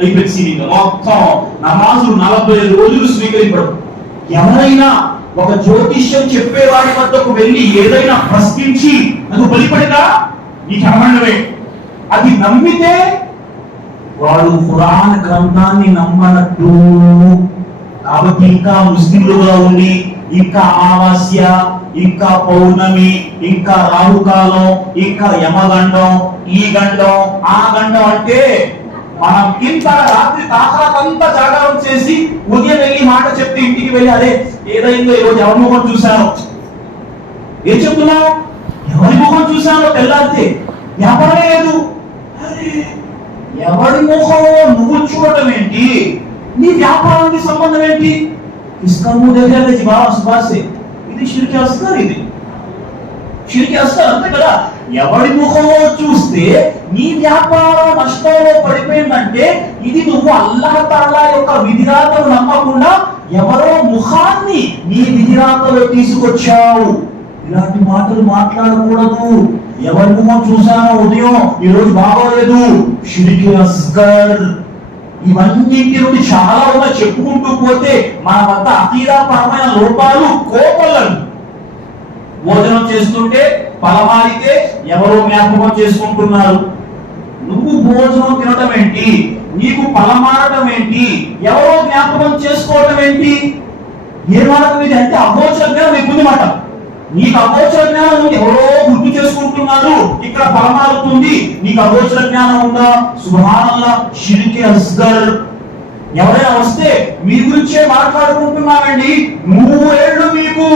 అయిపోయింది. మొత్తం నమాజు 40 రోజులు స్వీకరింపడం. ఎవరైనా ఒక జ్యోతిష్యం చెప్పేవాడి వద్దకు వెళ్ళి ఏదైనా ప్రశ్నించి నాకు బలిపడిందా, నీకు అమరణమే, అది నమ్మితే వాడు ఖురాన్ గ్రంథాన్ని నమ్మనట్టు. కాబట్టి ఇంకా ముస్లింలుగా ఉండి ఇంకా అమావాస్య, ఇంకా పౌర్ణమి, ఇంకా రాహుకాలం, ఇంకా యమగండం, ఈ గండం, ఆ గండం అంటే మనం ఇంత రాత్రి తాకరాతంతా జాగారం చేసి ఉదయం వెళ్ళి మాట చెప్తే ఇంటికి వెళ్ళి అదే ఏదైందో ఈరోజు ఎవరి ముఖం చూశానో, ఏం చెప్తున్నావు, ఎవరి ముఖం చూశానో తెల్లారితే వ్యాపారం లేదు. ఎవరి ముఖం నువ్వు చూడటం ఏంటి? నీ వ్యాపారానికి సంబంధం ఏంటి? इसका मुंह देख रहे थे सुबह से, ఇది షిర్క్ అస్గర్. ఇది షిర్క్ అస్గర్ అంతే కదా. ఎవడి ముఖమో చూస్తే నీ వ్యాపారం నష్టంలో పడిపోయిందంటే ఇది నువ్వు అల్లాహ్ తాలా యొక్క విధిరాతను నమ్మకుండా ఎవరో ముఖాన్ని నీ విధిరాతలో తీసుకొచ్చావు. ఇలాంటి మాటలు మాట్లాడకూడదు. ఎవరి ముఖం చూసానో ఉదయం ఈరోజు బాగోలేదు, షిర్క్ అస్గర్. ఇవన్నింటి నుండి చాలా ఉన్నాయి, చెప్పుకుంటూ పోతే మన వద్ద అతీరా పరమైన లోపాలు కోపలను. భోజనం చేస్తుంటే పలమారితే ఎవరో జ్ఞాపకం చేసుకుంటున్నారు. నువ్వు భోజనం తినడం ఏంటి, నీకు పలమారడం ఏంటి, ఎవరో జ్ఞాపకం చేసుకోవడం ఏంటి? ఏ మార్గం ఇది అంటే అగోచర జ్ఞానం ఎక్కువ మాట. నీకు అగోచర జ్ఞానం ఉంది, ఎవరో గుర్తు చేసుకుంటున్నారు, ఇక్కడ పరమారుతుంది, నీకు అగోచర జ్ఞానం ఉందా? సుబ్హానల్లాహ్, షిర్క్ అస్గర్. ఎవరైనా వస్తే మీ గురించే మాట్లాడుకుంటున్నారండి, 3 ఏళ్ళు మీకు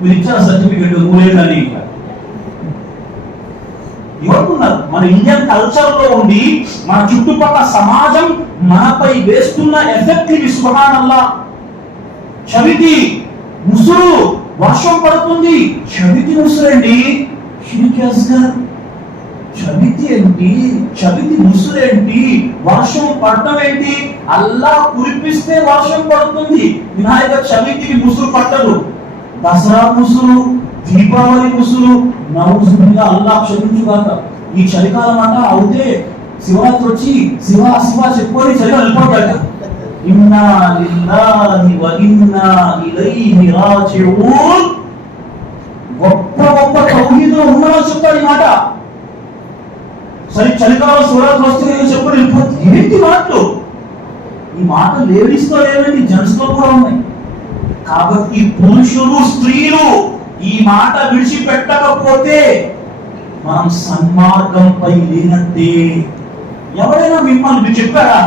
మీరు ఇచ్చిన సర్టిఫికెట్ 3 ఏళ్ళు అని ఎవరుకున్నారు? మన ఇండియన్ కల్చర్ లో ఉండి మన చుట్టుపక్కల సమాజం మనపై వేస్తున్న ఎఫెక్ట్ ని. సుబ్హానల్లాహ్, చవితి ముసురు, వర్షం పడుతుంది, చవితి ముసురండి, షిర్క్ అస్గర్. చవితి ఏంటి, చవితి ముసురేంటి, వర్షం పడటం ఏంటి? అల్లా కురిపిస్తే వర్షం పడుతుంది. వినాయక చవితికి ముసురు పట్టదు. దసరా ముసురు, దీపావళి ముసురు, నౌజుబిల్లా, అల్లా క్షమించుగాక. ఈ చలికాలం అంట అవుతే శివరాత్రి వచ్చి శివ శివ చెప్పుకొని చలికాలం వెళ్ళిపోతాడు. ఇన్నా లిల్లాహి వ ఇన్నా ఇలైహి రాజిఊన్. గొప్ప గొప్ప తౌహీదులో ఉన్నవాళ్ళు చెప్తారు ఈ మాట. చలికాలం శివరాత్రి వస్తే చెప్పని వెళ్ళిపోతుంది. ఏంటి మాటలు? ఈ మాట లేడీస్ తో లేవండి, జెంట్స్ తో కూడా ఉన్నాయి. కాబట్టి పురుషులు స్త్రీలు ఈ మాట విడిచిపెట్టకపోతే మనం సన్మార్గంపై లేనట్టే. ఎవరైనా మిమ్మల్ని మీరు చెప్పారా?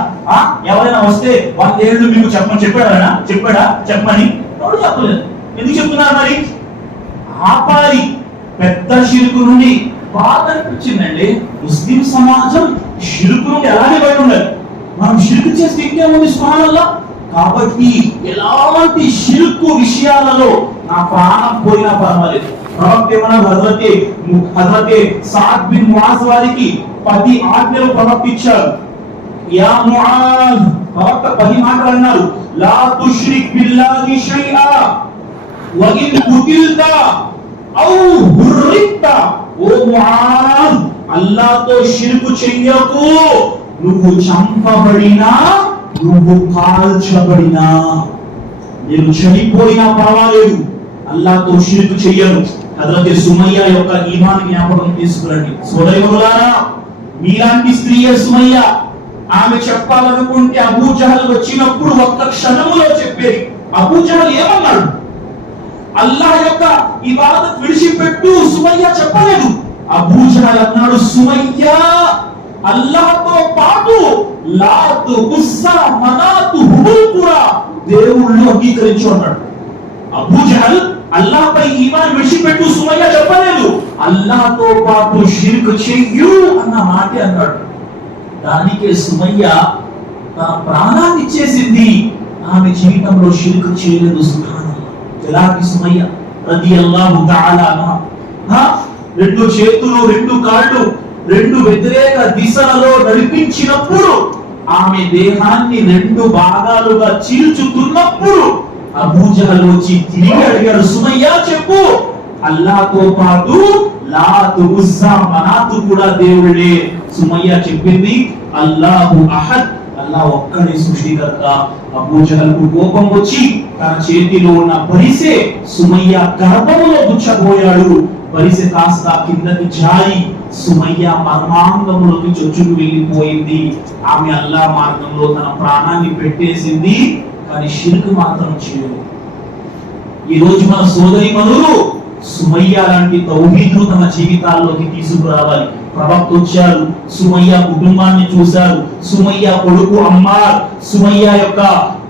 ఎవరైనా వస్తే 100 ఏళ్ళు మీకు చెప్పాడా? చెప్పమని ఎవరు చెప్పలేదు. ఎందుకు చెప్తున్నారు మరి? ఆపాలి. పెద్ద షిరుకు నుండి బాధ అనిపించిందండి. ముస్లిం సమాజం షిరుకు నుండి ఎలాగే బయట ఉండాలి. మనం షిరుకు చేస్తే ఇంకేముంది సుబ్హానల్లాహ్. కాబట్టి ఎలాంటి షిరుకు విషయాలలో నా ప్రాణం పోయినా పర్వాలేదు. ప్రవక్త ఏమన్నారు? హజరతే సాద్ బిన్ ముఆజ్ వారికి 10 ఆజ్ఞలు ప్రవక్త ఇచ్చారు. యా ముఆజ్, ప్రవక్త 10 మాటలు అన్నారు. లా తుష్రిక్ బిల్లాహి షైఆ వ ఇన్ కుతిల్తా ఔ హుర్రిక్తా. ఓ ముఆజ్, అల్లాహ్తో షిర్కు చెయ్యకు. నువ్వు చంపబడినా, నువ్వు కాల్చబడినా, నేను చనిపోయినా పర్వాలేదు, అల్లాహ్తో షిర్కు చెయ్యను. హజరత్ సుమయ్య యొక్క ఈమాన్ జ్ఞాపకం తీసుకురండి. సోదరులారా, మీలాంటి స్త్రీయే సుమయ్య. ఆమె చెప్పాలనుకుంటే అబూ జహల్ వచ్చినప్పుడు ఒక్క క్షణములో చెప్పేది. అబూ జహల్ ఏమన్నాడు? అల్లాహ్ యొక్క ఇబాదత్ విడిచిపెట్టు. సుమయ్య చెప్పలేదు. అబూ జహల్ అన్నాడు, సుమయ్య, అల్లాహ్తో పాటు లాత్, ఉజ్జా, మనాత్, హుబుల్ కూడా దేవుళ్ళు అంగీకరించు అన్నాడు. అబూ జహల్ అల్లాహ్పై ఈమాన్ విడిచిపెట్టు సుమయ్య చెప్పలేదు. అల్లాహ్తో పాటు షిర్క్ చెయ్యు అన్న మాట అన్నాడు. దానికే సుమయ్య తన ప్రాణాన్ని ఇచ్చేసింది. ఆమె జీవితంలో షిర్క్ చేయలేదు. సుబ్హానల్లాహ్. ఎలాంటి సుమయ్య రదియల్లాహు తఆలా అన్హా 2 చేతులు, 2 కాళ్ళు, 2 వ్యతిరేక దిశలలో నడిపించినప్పుడు, ఆమె దేహాన్ని 2 భాగాలుగా చీల్చుతున్నప్పుడు అబూ జహల్ వచ్చి తిరిగి అడిగాడు, సుమయ్య చెప్పు, అల్లాహ్తో పాటు లాత్, ఉజ్జా, మనాత్ కూడా దేవుళ్ళే. సుమయ్య చెప్పింది, అల్లాహు అహద్, అల్లాహ్ ఒక్కడే సృష్టికర్త. అబూ జహల్ కు కోపం వచ్చి తన చేతిలో ఉన్న బరిసె సుమయ్య గర్భములో గుచ్చబోయాడు. బరిసె కాస్త కిందకి జారి సుమయ్య మర్మాంగంలోకి చొచ్చుకు వెళ్ళిపోయింది. ఆమె అల్లాహ్ మార్గంలో తన ప్రాణాన్ని పెట్టేసింది. కానీ షిర్క్ మాత్రం చేయలేదు. ఈ రోజు మన సోదరీమణులు సుమయ్య లాంటి తౌహీద్ను తమ జీవితాల్లోకి తీసుకురావాలి. ప్రవక్త వచ్చారు, సుమయ్య కుటుంబాన్ని చూశారు. సుమయ్య కొడుకు అమ్మార్, సుమయ్య యొక్క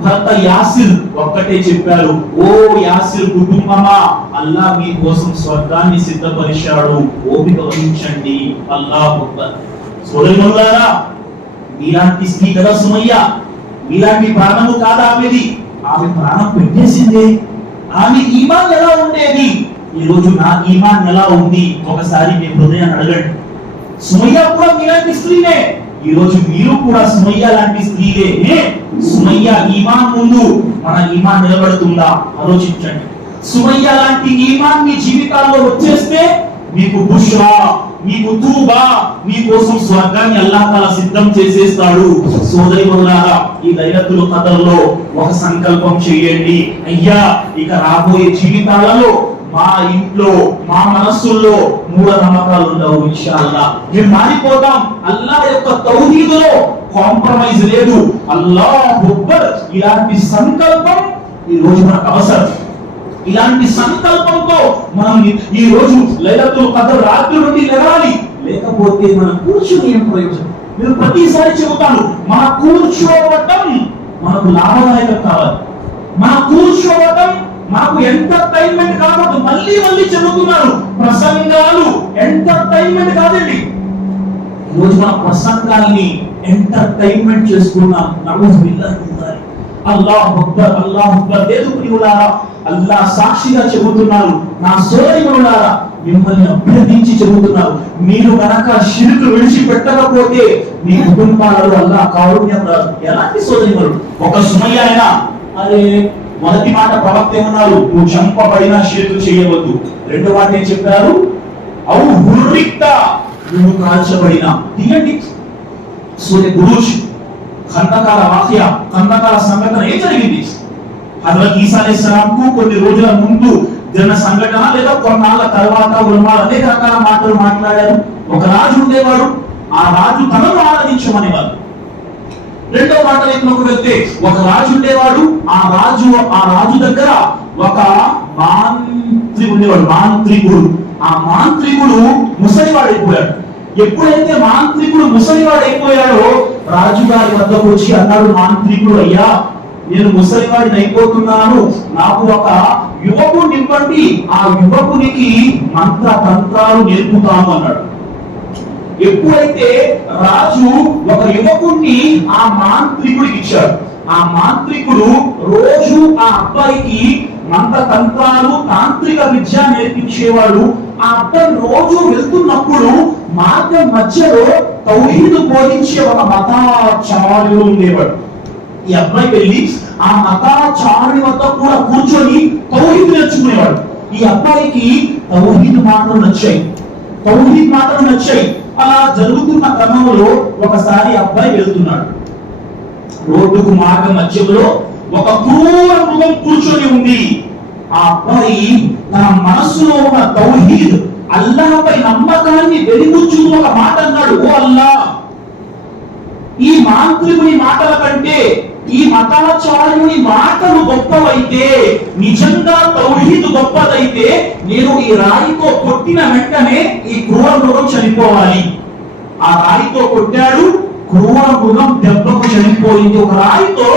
భర్త యాసిర్ ఒక్కటే చెప్పారు, ఓ యాసిర్ కుటుంబమా, అల్లాహ్ మీ కోసం స్వర్గాన్ని సిద్ధపరిచాడు, ఓపిక వహించండి. అల్లాహు అక్బర్. సోదరీమణులారా, మీలాంటి స్త్రీ కదా సుమయ్య, మీలాంటి ప్రాణము కాదా ఆమెది? ఆమె ప్రాణం పెట్టేసిందే. ఆమె ఈమాన్ ఎలా ఉండేది? ఈ రోజు నా ఈమాన్ ఎలా ఉంది? ఒకసారి మీ హృదయాన్ని అడగండి. సుమయ్య కూడా మీలాంటి స్త్రీనే. ఈ రోజు మీరు కూడా సుమయ్య లాంటి స్త్రీలే. సుమయ్య ఈమాన్ ముందు మన ఈమాన్ నిలబడుతుందా? ఆలోచించండి. సుమయ్య లాంటి ఈమాన్ మీ జీవితాల్లో వచ్చేస్తే మీకు బుష్రా, మీకు తూబా, మీ కోసం స్వర్గాన్ని అల్లాహ్ తాలా సిద్ధం చేసేస్తాడు. సోదరీమణులారా, ఈ లైలతుల్ ఖదర్లో ఒక సంకల్పం చేయండి. అయ్యా, ఇక రాబోయే జీవితాలలో మా ఇంట్లో, మా మనస్సుల్లో మూఢనమ్మకాలు ఉండవు. ఇన్షాఅల్లాహ్ మేము మారిపోతాం. అల్లాహ్ యొక్క తౌహీదులో కాంప్రమైజ్ లేదు. అల్లాహు అక్బర్. ఇలాంటి సంకల్పం ఈ రోజు మనకు అవసరం. ఇలాంటి సంకల్పంతో మనం ఈ రోజు లైలతుల్ ఖదర్ రాత్రి నుండి లేవాలి. లేకపోతే మనం కూర్చుని ఏం ప్రయోజనం? నేను ప్రతిసారి చెబుతాను, మన కూర్చోవటం మనకు లాభదాయకం కావాలి. మన కూర్చోవటం మనకు ఎంటర్టైన్మెంట్ కావద్దు. మళ్ళీ మళ్ళీ చెబుతున్నాను, ప్రసంగాలు ఎంటర్టైన్మెంట్ కాదండి. ఈ రోజు మన ప్రసంగాల్ని ఎంటర్టైన్మెంట్ చేసుకున్నాం. నఊజుబిల్లాహి మిన్ జాలిక్. అల్లాహు అక్బర్, అల్లాహు అక్బర్. లేదు ప్రియులారా, అల్లాహ్ సాక్షిగా చెబుతున్నాను, నా సోదరీమణులారా, మిమ్మల్ని అభ్యర్థించి చెబుతున్నారు, మీరు గనక షిర్కు విడిచిపెట్టకపోతే మీ కుటుంబాలలో అల్లాహ్ కారుణ్యం రాదు. ఎలాంటి సోదరిమలు? ఒక సుమయ్య అయినా అదే మొదటి మాట ప్రవక్త ఏమన్నారు, నువ్వు చంపబడినా షిర్కు చేయవద్దు. రెండో మాట ఏం చెప్పారు, అవు హుర్రిక్తా, నువ్వు కాల్చబడినా. తీయండి సూర్య గురూజ్ ఖందకాల వాక్య, ఖందకాల సంఘటన ఏం జరిగింది? హజరత్ ఈసా అలైహిస్సలాంకు కొన్ని రోజుల ముందు జరిగిన సంఘటన లేదా కొన్నాళ్ళ తర్వాత ఉలమాలు అనేక రకాల మాటలు మాట్లాడారు. ఒక రాజు ఉండేవాడు, ఆ రాజు తనను ఆరాధించమనేవాడు. రెండో మాట వైపులోకి వెళ్తే ఒక రాజు ఉండేవాడు, ఆ రాజు దగ్గర ఒక మాంత్రికుడు ఉండేవాడు, మాంత్రికుడు. ఆ మాంత్రికుడు ముసలివాడైపోయాడు. ఎప్పుడైతే మాంత్రికుడు ముసలివాడైపోయాడో రాజుగారి వద్దకు వచ్చి అన్నాడు మాంత్రికుడు, అయ్యా నేను ముసలివాడిని అయిపోతున్నాను, నాకు ఒక యువకుడిని ఇవ్వండి, ఆ యువకునికి మంత్ర తంత్రాలు నేర్పుతాను అన్నాడు. ఎప్పుడైతే రాజు ఒక యువకుడిని ఆ మాంత్రికుడికి ఇచ్చాడు, ఆ మాంత్రికుడు రోజు ఆ అబ్బాయికి మంత్ర తంత్రాలు తాంత్రిక విద్య నేర్పించేవాడు. ఆ అబ్బాయి రోజు వెళ్తున్నప్పుడు మార్గం మధ్యలో తౌహీదు బోధించే ఒక మతాచార్యుడు ఉండేవాడు. ఈ అబ్బాయి వెళ్ళి ఆ మతాచార్యుని వద్ద కూడా కూర్చొని తౌహీదు నేర్చుకునేవాడు. ఈ అబ్బాయికి తౌహీదు మాటలు నచ్చాయి. అలా జరుగుతున్న క్రమంలో ఒకసారి అబ్బాయి వెళ్తున్నాడు, రోడ్డుకు మార్గం మధ్యలో ఒక క్రూర మృగం కూర్చొని ఉంది. ఆ అబ్బాయి తన మనస్సులో ఉన్న తౌహీద్, అల్లాహ్పై నమ్మకాన్ని వెలిబుచ్చుతూ ఒక మాట అన్నాడు, ఓ అల్లాహ్, ఈ మాంత్రికుని మాటల కంటే ఈ మతాచార్యుని మాటలు గొప్పవైతే, నిజంగా తౌహీద్ గొప్పదైతే నేను ఈ రాయితో కొట్టిన వెంటనే ఈ క్రూర మృగం చనిపోవాలి. ఆ రాయితో కొట్టాడు, క్రూర మృగం దెబ్బకు చనిపోయింది. ఒక రాయితో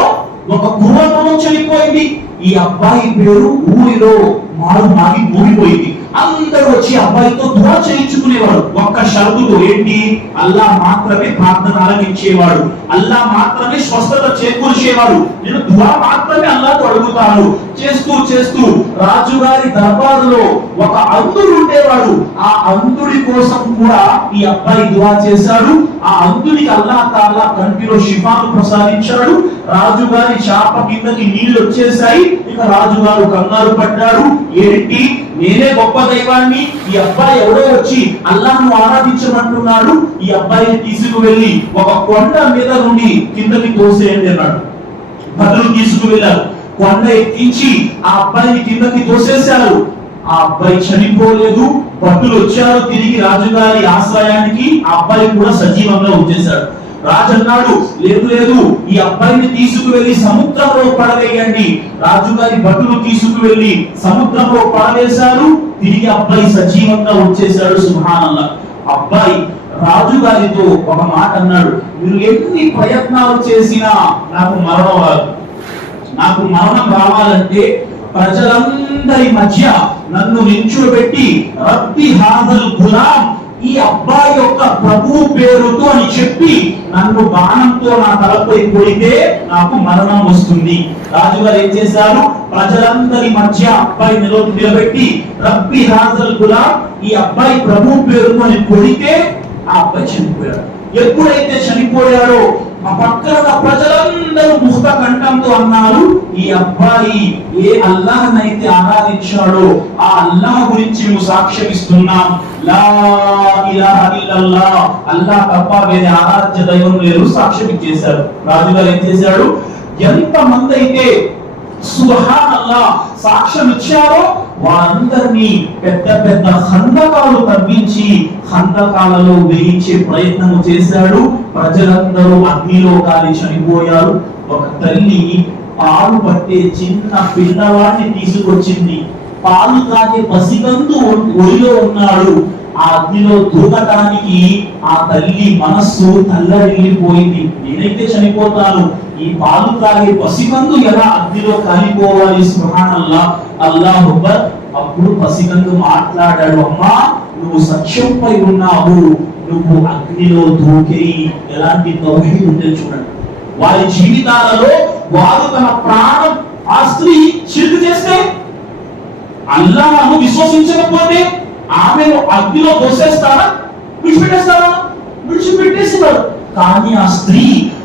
ఒక క్రూర మృగం చనిపోయింది. ఈ అబ్బాయి పేరు ఊరిలో మోగిపోయింది. అందరూ వచ్చి అబ్బాయితో దుఆ చేయించుకునేవాడు. ఒక్క షరతుతో, ఏంటి? అల్లాహ్ మాత్రమే ప్రార్థన ఆలకించేవాడు, అల్లాహ్ మాత్రమే స్వస్థత చేకూర్చేవాడు, నేను దుఆ మాత్రమే అల్లాహ్తో అడుగుతాను. చేస్తూ రాజుగారి దర్బారులో ఒక అంధుడు ఉండేవాడు. ఆ అంధుడి కోసం కూడా ఈ అబ్బాయి దుఆ చేశాడు. ఆ అంధుడికి అల్లాహ్ తాలా కంటిలో షిఫాను ప్రసాదించాడు. రాజుగారి చాప కిందకి నీళ్లు వచ్చేసాయి. ఇక రాజుగారు కంగారు పడ్డాడు, ఏంటి నేనే గొప్ప దైవాన్ని, ఈ అబ్బాయి ఎవడో వచ్చి అల్లాహ్ను ఆరాధించమంటున్నాడు, ఈ అబ్బాయిని తీసుకువెళ్ళి ఒక కొండ మీద నుండి కిందకి తోసేయండి అన్నాడు. భటులు తీసుకువెళ్ళారు, కొండ ఎక్కించి ఆ అబ్బాయిని కిందకి తోసేశారు. ఆ అబ్బాయి చనిపోలేదు. భటులు వచ్చారు తిరిగి రాజుగారి ఆశ్రయానికి, ఆ అబ్బాయి కూడా సజీవంగా వచ్చేశాడు. రాజు అన్నాడు, లేదు ఈ అబ్బాయిని తీసుకువెళ్ళి సముద్రంలో పడవేయండి. రాజుగారి భటులు తీసుకువెళ్ళి సముద్రంలో పడవేశారు. తిరిగి అబ్బాయి సజీవంగా వచ్చేశాడు. సుబ్హానల్లాహ్. అబ్బాయి రాజుగారితో ఒక మాట అన్నాడు, మీరు ఎన్ని ప్రయత్నాలు చేసినా నాకు మరణం రావాలంటే ప్రజలందరి మధ్య నన్ను నిల్చోబెట్టి రబ్బి హాజల్ గులాం, ఈ అబ్బాయి యొక్క ప్రభు పేరుతో అని చెప్పి నన్ను బాణంతో నా తలపై కొడితే నాకు మరణం వస్తుంది. రాజుగారు ఏం చేశారు? ప్రజలందరి మధ్య అబ్బాయి నిలబెట్టి రబ్బి హాజల్ గులాం, ఈ అబ్బాయి ప్రభు పేరుతో అని కొడితే ఆ అబ్బాయి చనిపోయాడు. ఎప్పుడైతే చనిపోయాడో మా పక్కన ప్రజలందరూ ముక్త కంఠంతో అన్నారు, ఈ అబ్బాయి ఏ అల్లాహ్నైతే ఆరాధించాడో ఆ అల్లాహ్ గురించి మేము సాక్ష్యం ఇస్తున్నాం, లా ఇలాహ ఇల్లల్లాహ్, అల్లాహ్ తప్ప వేరే ఆరాధ్య దైవం లేరు సాక్ష్యం ఇచ్చేశారు. రాజుగారు ఏం చేశాడు? ఎంత మంది అయితే సుబ్హానల్లాహ్ సాక్ష్యం ఇచ్చారో వారందరినీ పెద్ద ఖందకాలు తవ్వించి ఖందకాలలో వేయించే ప్రయత్నం చేశాడు. ప్రజలందరూ అగ్నిలో కాలి చనిపోయారు. ఒక తల్లి పాలు పట్టే చిన్న పిల్లవాడిని తీసుకొచ్చింది. పాలు తాగే పసికందు ఒడిలో ఉన్నాడు. ఆ అగ్నిలో దూకటానికి ఆ తల్లి మనస్సు తల్లడిల్లిపోయింది. నేనైతే చనిపోతాను, ఈ పాలు తాగే పసికందు ఎలా అగ్నిలో కాలిపోవాలి? సుబ్హానల్లాహ్, అల్లాహు అక్బర్. అప్పుడు పసికందు మాట్లాడాడు, అమ్మా నువ్వు సత్యంపై ఉన్నావు, నువ్వు అగ్నిలో దూకేయి. ఎలాంటి తౌహీద్ ఉంటే చూడండి. వారి జీవితాలలో వారు తన ప్రాణం, ఆ స్త్రీ షిర్క్ చేస్తే, అల్లాహ్ను విశ్వసించకపోతే, ఆమెను అగ్నిలో దోసేస్తారా, విడిచిపెట్టేస్తారా? విడిచిపెట్టేసేవారు. కానీ ఆ స్త్రీ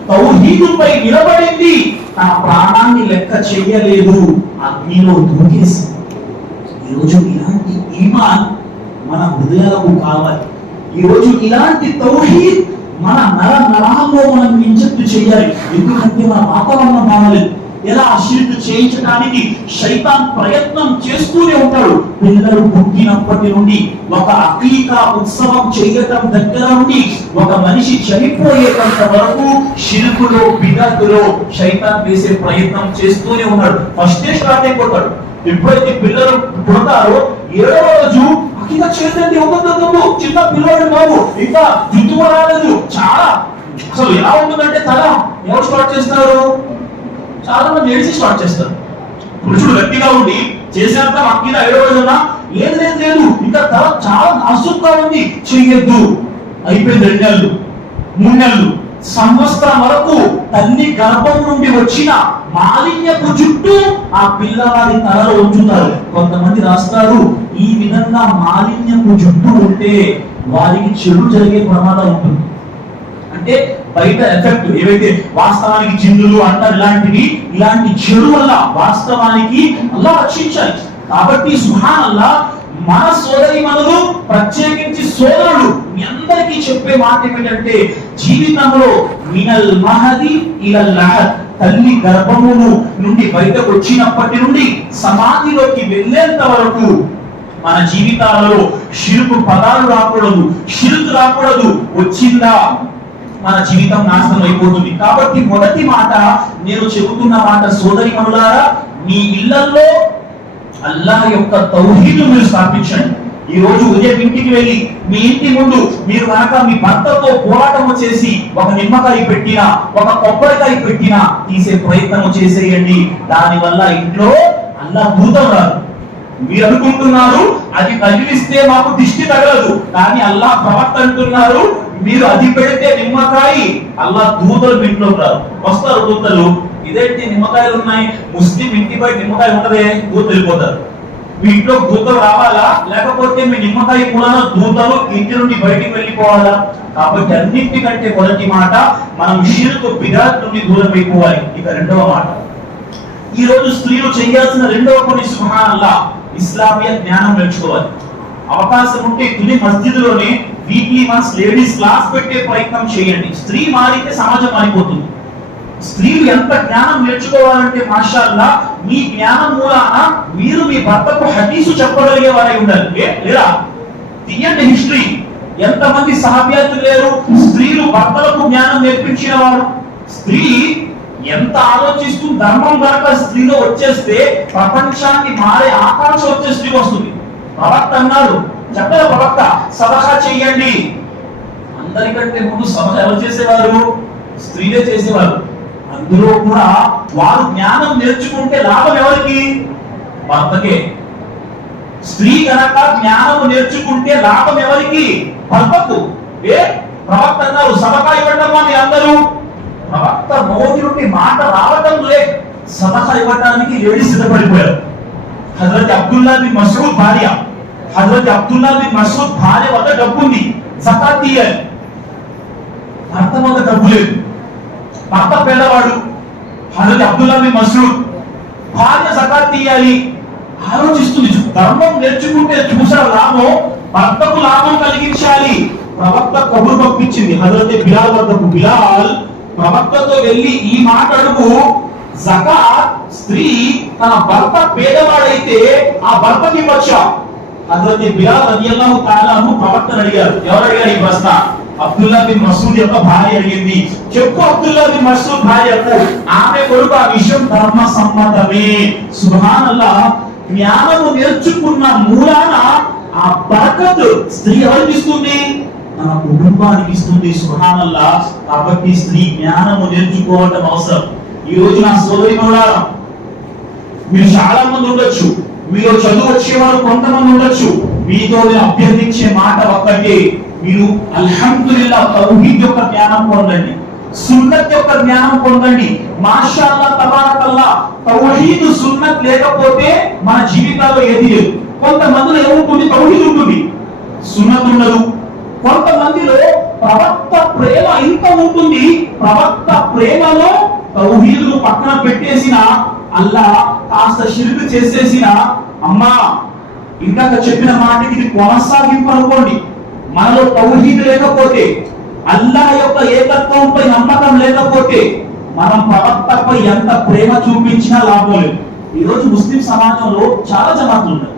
తౌహీదుపై నిలబడింది, తన ప్రాణాన్ని లెక్క చేయలేదు, అగ్నిలో దూకేసింది. ఈరోజు ఇలాంటి ఈమాన్ మన హృదయాలకు కావాలి. ఈరోజు ఇలాంటి తౌహీద్ మన నరాల్లో మనం ఇంజెక్ట్ చేయాలి. ఎందుకంటే మన వాతావరణం బాగాలేదు. ఎలా షిర్క్ చేయించడానికి శైతాన్ ప్రయత్నం చేస్తూనే ఉంటాడు. పిల్లలు పుట్టినప్పటి నుండి ఒక అకీకా ఉత్సవం చేయటం దగ్గర నుండి ఒక మనిషి చనిపోయేంత వరకు షిర్కులో బిదతులో శైతాన్ వేసే ప్రయత్నం చేస్తూనే ఉన్నాడు. ఫస్ట్ స్టార్ట్ అయిపోతాడు. ఎప్పుడైతే పిల్లలు పుడతారో 7వ రోజు అకీకా చేసేది అవుతుందో, చిన్న పిల్లలు బాబు ఇంకా జుట్టు రాలేదు, చాలా అసలు ఎలా ఉంటుందంటే తల ఎవరు స్టార్ట్ చేస్తారు? చాలా మంది ఏడిసి స్టార్ట్ చేస్తారు. పురుషుడు గట్టిగా ఉండి చేసేంత అక్కీదా 7వ రోజున లేదు లేదు లేదు ఇంకా తల చాలా నాసుగ్గా ఉంది, చెయ్యొద్దు. అయిపోయింది 2 నెలలు 3 నెలలు సంవత్సరం వరకు తల్లి గర్భం నుండి వచ్చిన మాలిన్యపు జుట్టు ఆ పిల్లవాడి తలలో ఉంచుతారు. కొంతమంది రాస్తారు, ఈ విధంగా మాలిన్యపు జుట్టు ఉంటే వారికి చెడు జరిగే ప్రమాదం ఉంటుంది. అంటే బయట ఎఫెక్ట్ ఏవైతే వాస్తవానికి చిందులు అంటారు, ఇలాంటి చెడు వల్ల వాస్తవానికి అల్లాహ్ రక్షించాలి. కాబట్టి సుబ్హానల్లాహ్, మన సోదరి మనలు ప్రత్యేకించి సోదరులు మీ అందరికీ చెప్పే మాట ఏమిటంటే, జీవితంలో మినల్ మహది ఇలల్ లహద్, తల్లి గర్భమును నుండి బయటకు వచ్చినప్పటి నుండి సమాధిలోకి వెళ్ళేంత వరకు మన జీవితాలలో షిర్కు పదాలు రాకూడదు, షిర్క్ రాకూడదు. వచ్చిందా మన జీవితం నాశనం అయిపోతుంది. కాబట్టి మొదటి మాట నేను చెబుతున్న మాట, సోదరి మనులారా, మీ ఇళ్లలో అల్లాహ్ యొక్క తౌహీదు మీరు స్థాపించండి. ఈ రోజు ఉదయం ఇంటికి వెళ్ళి మీ ఇంటి ముందు మీరు కనుక మీ భర్తతో పోరాటం చేసి ఒక నిమ్మకాయ పెట్టినా, ఒక కొబ్బరికాయ పెట్టినా తీసే ప్రయత్నం చేసేయండి. దానివల్ల ఇంట్లో అల్లాహ్ దూతం రాదు. మీరు అనుకుంటున్నారు అది తగిలిస్తే మాకు దిష్టి తగలదు, కానీ అల్లాహ్ ప్రవక్త అంటున్నారు, మీరు అది పెడితే నిమ్మకాయ అల్లాహ్ దూతలు ఇంట్లోకి రారు. వస్తారు దూతలు, ఇదేంటి నిమ్మకాయలు ఉన్నాయి, ముస్లిం ఇంటి బయట నిమ్మకాయ ఉంటదే, దూతలు వెళ్ళిపోతారు. మీ ఇంట్లో దూతలు రావాలా, లేకపోతే మీ నిమ్మకాయ మూలన దూతలు ఇంటి నుండి బయటికి వెళ్ళిపోవాలా? కాబట్టి అన్నింటికంటే మొదటి మాట, మనం షిర్క్ బిదాత్ నుండి దూరం అయిపోవాలి. ఇక 2వ మాట, ఈ రోజు స్త్రీలు చేయాల్సిన 2వ పని సుబ్హానల్లాహ్, ఇస్లామీయ జ్ఞానం నేర్చుకోవాలి. అవకాశం ఉంటే తుది మస్జిద్లోనే వీక్లీ వన్స్ లేడీస్ క్లాస్ పెట్టే ప్రయత్నం చేయండి. స్త్రీ మారితే సమాజం మారిపోతుంది. స్త్రీలు ఎంత జ్ఞానం నేర్చుకోవాలంటే మాషాల్లా, మీ జ్ఞానం మూలాన మీరు మీ భర్తకు హదీసు చెప్పగలిగే వారై ఉండాలి. లేదా తీయండి హిస్టరీ, ఎంతమంది సహాబియాతులు లేరు స్త్రీలు భర్తలకు జ్ఞానం నేర్పించిన వారు. స్త్రీ ఎంత ఆలోచిస్తూ ధర్మం కనుక స్త్రీలో వచ్చేస్తే ప్రపంచాన్ని మారే ఆకాంక్ష వచ్చే స్త్రీకి వస్తుంది. ప్రవక్త అన్నాడు, చెప్పలేదు ప్రవక్త, సదఖా చెయ్యండి. అందరికంటే ముందు సదఖా ఎవరు చేసేవారు? స్త్రీలే చేసేవారు. అందులో కూడా వారు జ్ఞానం నేర్చుకుంటే లాభం ఎవరికి? భర్తకే. స్త్రీ కనుక జ్ఞానం నేర్చుకుంటే లాభం ఎవరికి? భర్తకు. ప్రవక్త అన్నారు, సదఖా ఇవ్వటం అని అందరూ. ప్రవక్త నోటి నుండి మాట రావటం లేదు, సదఖా ఇవ్వటానికి లేడీ సిద్ధపడిపోయారు. హజరత్ అబ్దుల్లా బిన్ మసూద్ భార్య, హజరత్ అబ్దుల్లా బిన్ మసూద్ భార్య వద్ద డబ్బు ఉంది, జకాత్ తీయాలి. భర్త వద్ద డబ్బు లేదు, భర్త పేదవాడు. హజరత్ అబ్దుల్లా బిన్ మసూద్ భార్య జకాత్ తీయాలి, ఆలోచిస్తుంది. ధర్మం నేర్చుకుంటే చూసిన లాభం, భర్తకు లాభం కలిగించాలి. ప్రవక్త కబురు పంపించింది హజరత్ బిలాల్ వద్దకు. బిలాల్ ప్రవక్తతో వెళ్ళి ఈ మాట అడుగు, జకాత్ స్త్రీ తన భర్త పేదవాడైతే ఆ భర్తకి ఇవ్వచ్చా? హజరత్ బిలాల్ రలియల్లాహు తఆలా అన్హు ప్రవక్తను అడిగారు. ఎవరు అడిగారు ఈ ప్రశ్న? అబ్దుల్లా బిన్ మసూద్ యొక్క భార్య అడిగింది. చెప్పు అబ్దుల్లా బిన్ మసూద్ భార్యకు, ఆమె కొడుకు ఆ విషయం ధర్మ సమ్మతమే. సుబ్హానల్లాహ్, జ్ఞానము నేర్చుకున్న మూలాన ఆ బరకత్ స్త్రీ ఎవరికి ఇస్తుంది? తన కుటుంబానికి ఇస్తుంది. సుబ్హానల్లాహ్. కాబట్టి స్త్రీ జ్ఞానము నేర్చుకోవడం అవసరం. ఈ రోజు నా సోదరి మనులారా, మీరు చాలా మంది ఉండొచ్చు, మీరు చదువు వచ్చేవారు కొంతమంది ఉండొచ్చు. మీతో నేను అభ్యర్థించే మాట ఒక్కటే, మీరు అల్హమ్దులిల్లాహ్ తౌహీద్ యొక్క జ్ఞానం పొందండి, సున్నత్ యొక్క జ్ఞానం పొందండి. మాషాఅల్లాహ్ తబారకల్లాహ్, తౌహీద్ సున్నత్ లేకపోతే మన జీవితాల్లో ఏది లేదు. కొంతమందిలో ఏముంటుంది? తౌహీద్ ఉంటుంది, సున్నత్ ఉండదు. కొంతమందిలో ప్రవక్త ప్రేమ ఇంత ఉంటుంది, ప్రవక్త ప్రేమలో తౌహీదును పక్కన పెట్టేసిన, అల్లా కాస్త షిర్క్ చేసేసిన, అమ్మా ఇందాక చెప్పిన మాటకి ఇది కొనసాగింపు అనుకోండి. మనలో తౌహీద్ లేకపోతే, అల్లా యొక్క ఏకత్వంపై నమ్మకం లేకపోతే మనం ప్రవక్తపై ఎంత ప్రేమ చూపించినా లాభం లేదు. ఈరోజు ముస్లిం సమాజంలో చాలా జమాతులు ఉన్నాయి.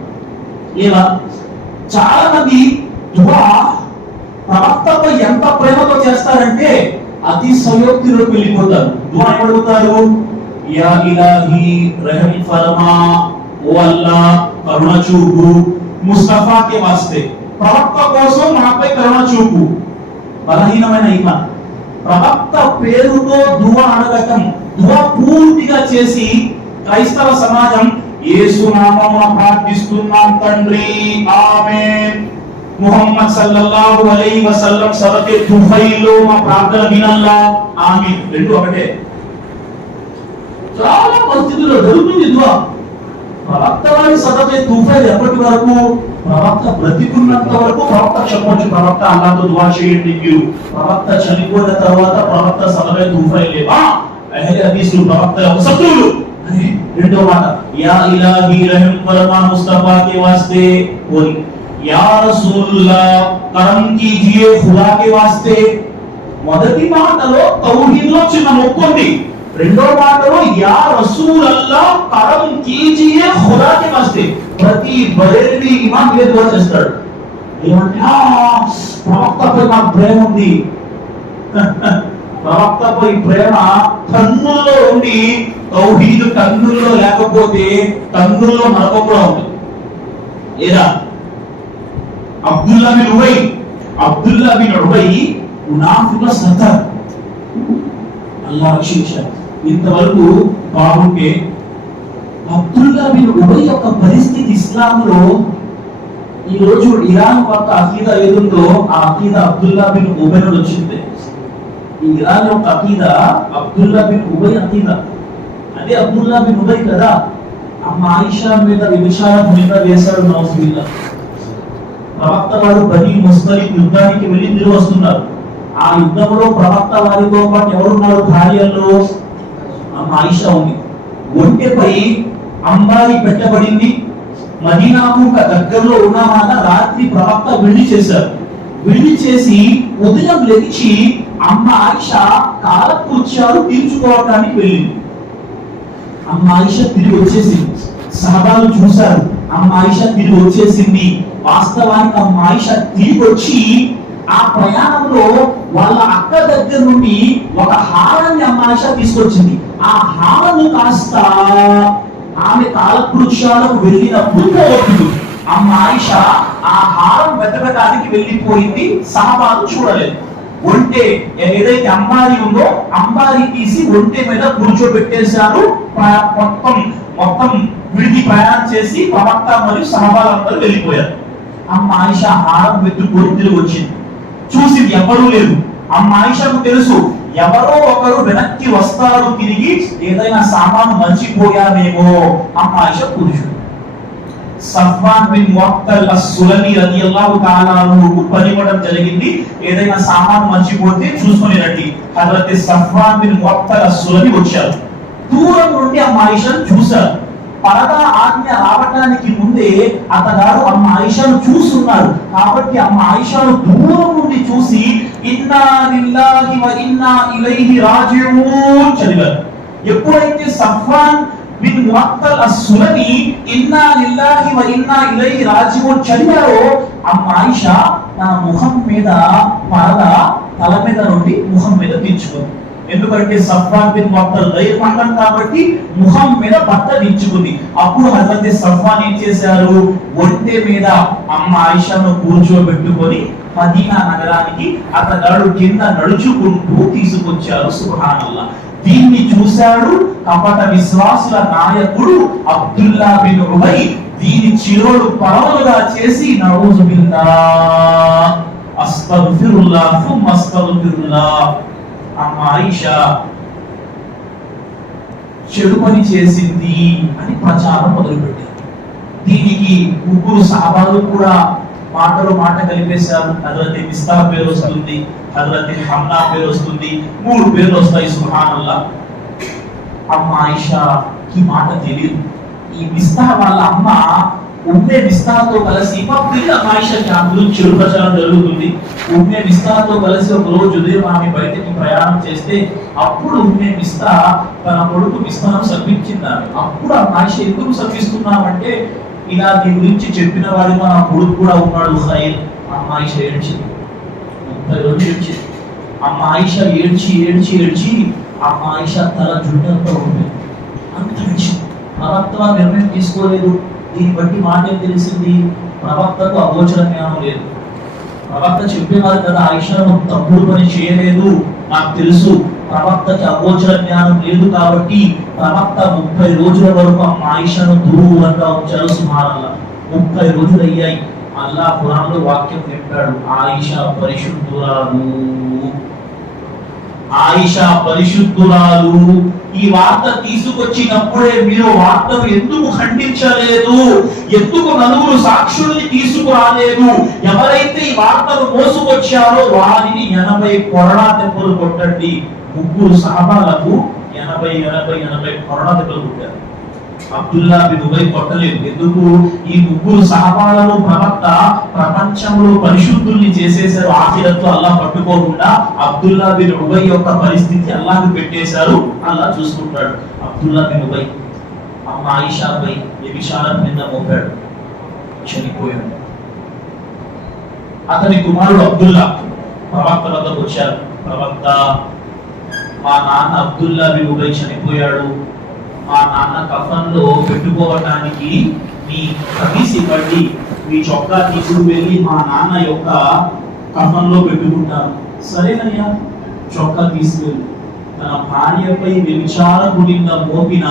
ఇలా చాలా మంది దువా ప్రవక్తపై ఎంత ప్రేమతో చేస్తారంటే అతిశయోక్తిలోకి వెళ్ళిపోతారు. దువా అడుగుతారు, యా ఇలాహి రహమ్ ఫర్మా, ఓ అల్లా కరుణ చూపు, ముస్తఫా కే వాస్తే, ప్రవక్త కోసం మాపై కరుణ చూపు. బలహీనమైన ఈమాన్. ప్రవక్త పేరుతో దువా అడగటం, దువా పూర్తిగా చేసి క్రైస్తవ సమాజం యేసు నామమున ప్రార్థిస్తున్నాం తండ్రి, ఆమేన్, ముహమ్మద్ సల్లల్లాహు అలైహి వసల్లం సబకే తుఫైలో మా ప్రార్థన వినల్లా, ఆమీన్, రెండు ఒకటే. చాలా పరిస్థితుల్లో జరుగుతుంది దువా. ప్రవక్త వారి సదకే తుఫైల్ ఎప్పటి వరకు? ప్రవక్త బ్రతికున్నంత వరకు ప్రవక్త చెప్పొచ్చు, ప్రవక్త అల్లాహ్తో దువా చేయండి మీరు. ప్రవక్త చనిపోయిన తర్వాత ప్రవక్త సదకే తుఫైల్ లేవా? అహ్లే హదీసులు ప్రవక్త శత్రువులు. రెండో మాట, యా ఇలాహి రహమ్ ఫర్మా ముస్తఫా కే వాస్తే, బోలి యా రసూలుల్లాహ్ కరమ్ కీజియే ఖుదా కే వాస్తే. మొదటి మాటలో తౌహీద్లో చిన్న మొక్కుంది. రెండో మాటలో యా రసూలల్లాహ్ కరమ్ కీజియే ఖుదా కే వాస్తే. ప్రతి బరేల్వి ఇమాం ఇదే దువా చేస్తాడు. ఏమంటే ప్రవక్తపై నాకు ప్రేమ ఉంది. ప్రవక్తపై ప్రేమ కన్నుల్లో ఉండి తౌహీద్ కన్నుల్లో లేకపోతే కన్నుల్లో నరకం కూడా ఉంది. లేదా అబ్దుల్లా బిన్ ఉబై మునాఫికుల సర్దార్, అల్లాహ్ రక్షించాడు. ఇంతవరకు బాగుంటే అబ్దుల్లా బిన్ ఉబై యొక్క పరిస్థితి ఇస్లాంలో ఈ రోజు ఇరాన్ యొక్క అకీదా ఏదుందో ఆ అకీదా అబ్దుల్లా బిన్ ఉబై నుండి వచ్చింది. ఈ ఇరాన్ యొక్క అకీదా అబ్దుల్లా బిన్ ఉబై అకీదా. అదే అబ్దుల్లా బిన్ ఉబై కదా అమ్మ ఆయిషా మీద విభిచారం మీద వేశాడు నౌజుబిల్లా. ప్రవక్త వారు బనీ ముస్తలిక్ యుద్ధానికి వెళ్ళి తిరిగి వస్తున్నారు. ఆ యుద్ధంలో ప్రవక్త వారితో పాటు ఎవరున్నారు? భార్యల్లో అమ్మ ఆయిషా ఉంది. ఒంటెపై అంబారి పెట్టబడింది. మదీనాకు దగ్గరలో ఉన్నమాట. రాత్రి ప్రవక్త విడిది చేశారు. విడిది చేసి ఉదయం లేచి అమ్మ ఆయిషా కాలకృత్యాలు తీర్చుకోవడానికి వెళ్ళింది. అమ్మ ఆయిషా తిరిగి వచ్చేసింది. సహబాలు చూశారు, అమ్మ ఆయిషా తిరిగి వచ్చేసింది. వాస్తవానికి అమ్మ ఆయిషా తిరిగి వచ్చి ఆ ప్రయాణంలో వాళ్ళ అక్క దగ్గర నుండి ఒక హారాన్ని అమ్మ ఆయిషా తీసుకొచ్చింది. ఆ హారము కాస్త ఆమె కాలకృత్యాలకు వెళ్ళినప్పుడు పోగొట్టింది. అమ్మ ఆయిషా ఆ హారం వెతకడానికి వెళ్ళిపోయింది. సహబాలు చూడలేదు. ఒంటె ఏదైతే అంబారి ఉందో అంబారి తీసి ఒంటె మీద కూర్చోబెట్టేశారు. మొత్తం విడిది ప్రయాణం చేసి ప్రవక్త మరియు సహబాలందరూ వెళ్ళిపోయారు. అమ్మ ఆయిషా హారం వెతుక్కొని తిరిగి వచ్చింది. చూసింది, ఎవరూ లేదు. అమ్మ ఆయిషాకు తెలుసు ఎవరో ఒకరు వెనక్కి వస్తారు, తిరిగి ఏదైనా సామాను మర్చిపోయామేమో. అమ్మ ఆయిషా కూర్చుంది. సఫ్వాన్ బిన్ ముఅత్తల్ అస్-సులమి రదియల్లాహు తఆలా అన్హు పనివ్వడం జరిగింది. ఏదైనా సామాను మర్చిపోతే చూసుకొని రండి. హజరత్ సఫ్వాన్ బిన్ ముఅత్తల్ అస్-సులమి వచ్చారు. దూరం నుండి అమ్మ ఆయిషాను చూశారు. పరదా ఆజ్ఞ రావడానికి ముందే అతగారు అమ్మ ఆయిషాను చూస్తున్నారు. కాబట్టి అమ్మ ఆయిషాను దూరం నుండి చూసి ఇన్నా లిల్లాహి వ ఇన్నా ఇలైహి రాజిఊన్ చదివారు. ఎప్పుడైతే సఫ్వాన్ బిన్ ముఅత్తల్ అస్-సులమి ఇన్నా లిల్లాహి వ ఇన్నా ఇలైహి రాజిఊన్ చదివారో అమ్మ ఆయిషా తన ముఖం మీద పరదా తల మీద నుండి ముఖం మీద దించుకుంది. ఎందుకంటే సఫ్వాన్ బిన్ ముఅత్తల్ గైర్ మహరం కాబట్టి ముఖం మీద బట్ట దించుకుంది. అప్పుడు హజరత్ సఫ్వాన్ ఏం చేశారు? ఒంటె మీద అమ్మ ఆయిషాను కూర్చోబెట్టుకొని మదీనా నగరానికి అతగాడు కింద నడుచుకుంటూ తీసుకొచ్చారు. సుబ్హానల్లాహ్. దీన్ని చూశాడు కపట విశ్వాసుల నాయకుడు అబ్దుల్లా బిన్ ఉబై. దీని చిరోడు పరవలుగా చేసి నౌజుబిల్లాహ్ అస్తగ్ఫిరుల్లాహ్ థుమ్మ అస్తగ్ఫిరుల్లాహ్, అమ్మ ఆయిషా చెడు పని చేసింది అని ప్రచారం మొదలుపెట్టారు. దీనికి ముగ్గురు సహబాలు కూడా మాటలో మాట కలిపేశారు. హజరత్ మిస్తా పేరు వస్తుంది, హజరత్ హమ్నా పేరు వస్తుంది, 3 పేర్లు వస్తాయి. సుబ్హానల్లాహ్. అమ్మ ఆయిషాకి మాట తెలియదు. ఈ మిస్తా వాళ్ళ అమ్మ ఉమ్మే మిస్తాతో కలిసి ఆయిషాకి ఆ గురించి చెడు ప్రచారం జరుగుతుంది. ఉమ్మే మిస్తాతో కలిసి ఒక రోజు ఉదయం ఆమె బయటకి ప్రయాణం చేస్తే అప్పుడు ఉమ్మే మిస్తా తన కొడుకు మిస్తాను శపించింది. అప్పుడు ఆ ఆయిష ఎందుకు శపిస్తున్నామంటే, ఇలా నీ గురించి చెప్పిన వాడి నా కొడుకు కూడా ఉన్నాడు ఖైర్. అమ్మ ఆయిష ఏడ్చింది, 30 రోజులు ఏడ్చింది. అమ్మ ఆయిష ఏడ్చి ఏడ్చి ఏడ్చి అమ్మ ఆయిష తల జుట్టంతో ఉంది. అంత ఏడ్చింది. ప్రవక్త నిర్ణయం తీసుకోలేదు. దీన్ని బట్టి మాట ఏం తెలిసింది? ప్రవక్తకు అగోచర జ్ఞానం లేదు. ప్రవక్త చెప్పేవారు కదా, ఆయిషను తప్పుడు పని చేయలేదు, నాకు తెలుసు. ప్రవక్తకి అగోచర జ్ఞానం లేదు కాబట్టి ప్రవక్త 30 రోజుల వరకు అమ్మ ఆయిషను దూరంగా ఉంచారు. సుబ్హానల్లాహ్. 30 రోజులు అయ్యాయి. అల్లాహ్ ఖురాన్లో వాక్యం చెప్పాడు, ఆయిషా పరిశుద్ధురాలు, ఆయిషా పరిశుద్ధురాలు. ఈ వార్త తీసుకొచ్చినప్పుడే మీరు వార్తను ఎందుకు ఖండించలేదు? ఎందుకు నలుగురు సాక్షుల్ని తీసుకురాలేదు? ఎవరైతే ఈ వార్తను మోసుకొచ్చారో వారిని 80 కొరడా దెబ్బలు కొట్టండి. 3 సహాబాలకు 80 కొరడా దెబ్బలు కొట్టారు. అబ్దుల్లా బిన్ ఉబై కొట్టలేదు. ఎందుకు? ఈ 3 సహాబాలను ప్రవక్త ప్రపంచంలో పరిశుద్ధుల్ని చేసేశారు. ఆఖిరత్లో అల్లాహ్ పట్టుకోకుండా అబ్దుల్లా బిన్ ఉబై యొక్క పరిస్థితి అల్లాహ్ పెట్టేశారు. అల్లాహ్ చూసుకుంటాడు. అబ్దుల్లా బిన్ ఉబై అమ్మ ఆయిషాపై వ్యభిచారం మీద మోపాడు, చనిపోయాడు. అతని కుమారుడు అబ్దుల్లా ప్రవక్త వద్దకు వచ్చారు. ప్రవక్త, మా నాన్న అబ్దుల్లా బిన్ ఉబై చనిపోయాడు, మా నాన్న కఫన్లో పెట్టుకోవటానికి మీ కమీస్ ఇవ్వండి, మీ చొక్కా తీసుకు వెళ్ళి మా నాన్న యొక్క కఫన్లో పెట్టుకుంటాను. సరేనయ్యా, చొక్కా తీసుకెళ్ళి. తన భార్యపై వ్యభిచారకుడిగా మోపిన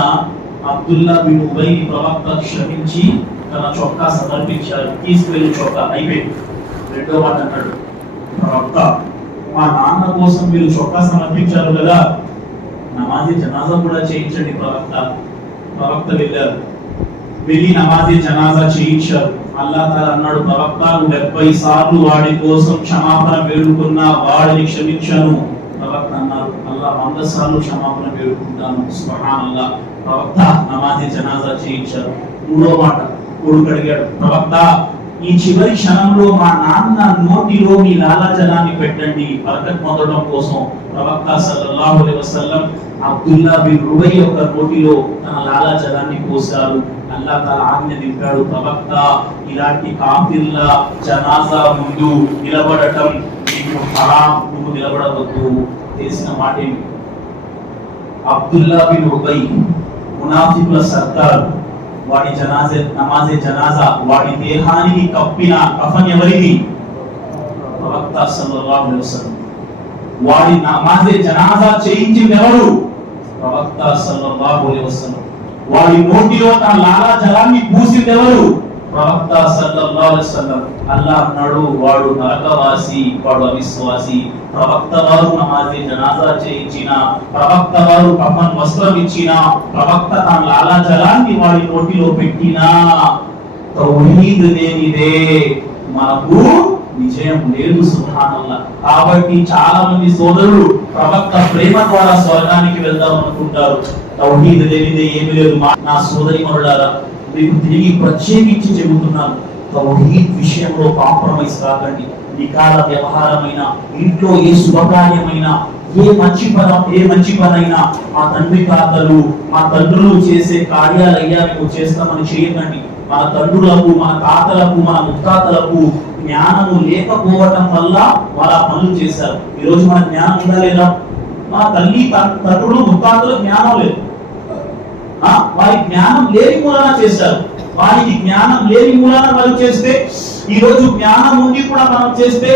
అబ్దుల్లా బిన్ ఉబై ప్రవక్త క్షమించి తన చొక్కా సమర్పించారు. తీసుకెళ్ళి చొక్కా అయిపోయింది. రెండో మాట అన్నాడు, ప్రవక్త, మా నాన్న కోసం మీరు చొక్కా సమర్పించారు కదా, నమాజీ జనాజా కూడా చేయించండి. ప్రవక్త వెళ్ళారు. వెళ్ళి నమాజీ జనాజా చేయించారు. అల్లాహ్ తాలా అన్నాడు, ప్రవక్త 70 సార్లు వాడి కోసం క్షమాపణ వేడుకున్నా వాడిని క్షమించను. ప్రవక్త అన్నారు, అల్లాహ్ 100 సార్లు క్షమాపణ వేడుకుంటాను. సుబ్హానల్లాహ్. ప్రవక్త నమాజీ జనాజా చేయించారు. మూడో మాట కొడుకు అడిగాడు, ప్రవక్త, ఈ చివరి క్షణంలో మా నాన్న నోటిలో మీ లాలాజలాన్ని పెట్టండి, బరకత్ పొందడం కోసం. ప్రవక్త సల్లల్లాహు అలైహి వసల్లం అబ్దుల్లా బిన్ ఉబై యొక్క నోటిలో తన లాలాజలాన్ని పోశారు. అల్లాహ్ తాలా ఆజ్ఞ నింపాడు, ప్రవక్త, ఇలాంటి కాఫిర్ల జనాజా ముందు నిలబడటం నీకు హరాం, నువ్వు నిలబడవద్దు. తెలిసిన మాట ఏంటి? అబ్దుల్లా బిన్ ఉబై మునాఫికుల సర్దార్. వాడి నమాజే జనాజా, వాడి దేహానికి కప్పిన కఫన్ ఎవరిది? ప్రవక్త సల్లల్లాహు అలైహి వసల్లం. వాడి నమాజే జనాజా చేయించింది ఎవరు? ప్రవక్త సల్లల్లాహు అలైహి వసల్లం. వాడి నోటిలో తన లాలాజలాన్ని పూసింది ఎవరు? ప్రవక్త సల్లల్లాహు అలైహి వసల్లం. అల్లాహ్ అన్నాడు, వాడు నరకవాసి, వాడు అవిశ్వాసి. ప్రవక్త వారు నమాజే జనాజా చేయించిన, ప్రవక్త వారు కఫన్ వస్త్రం ఇచ్చిన, ప్రవక్త తన లాలాజలాన్ని వాడి నోటిలో పెట్టినా తౌహీద్ లేనిదే మనకు విజయం లేదు. సుబ్హానల్లాహ్. కాబట్టి చాలా మంది సోదరులు ప్రవక్త ప్రేమ ద్వారా స్వర్గానికి వెళ్దాం అనుకుంటారు. తౌహీద్ లేనిదే ఏమీ లేదు. నా సోదరి మనులారా, మీకు తిరిగి ప్రత్యేకించి చెబుతున్నాను, తౌహీద్ విషయంలో కాంప్రమైజ్ కాకండి. నికాల వ్యవహారమైన, ఇంట్లో ఏ శుభకార్యమైనా, ఏ మంచి పనైనా మా తండ్రి తాతలు, మా తండ్రులు చేసే కార్యాలయ్యా మేము చేస్తామని చేయకండి. మన తండ్రులకు, మన తాతలకు, మన ముత్తాతలకు జ్ఞానము లేకపోవటం వల్ల వాళ్ళ పనులు చేశారు. ఈరోజు మన జ్ఞానం ఉందా లేదా? మన తల్లి తండ్రులు ముత్తాతలు జ్ఞానం లేదు. వారి జ్ఞానం లేని మూలన చేశారు. వారికి జ్ఞానం లేని మూలన వాళ్ళు చేస్తే, ఈ రోజు జ్ఞానం ఉండి కూడా మనం చేస్తే,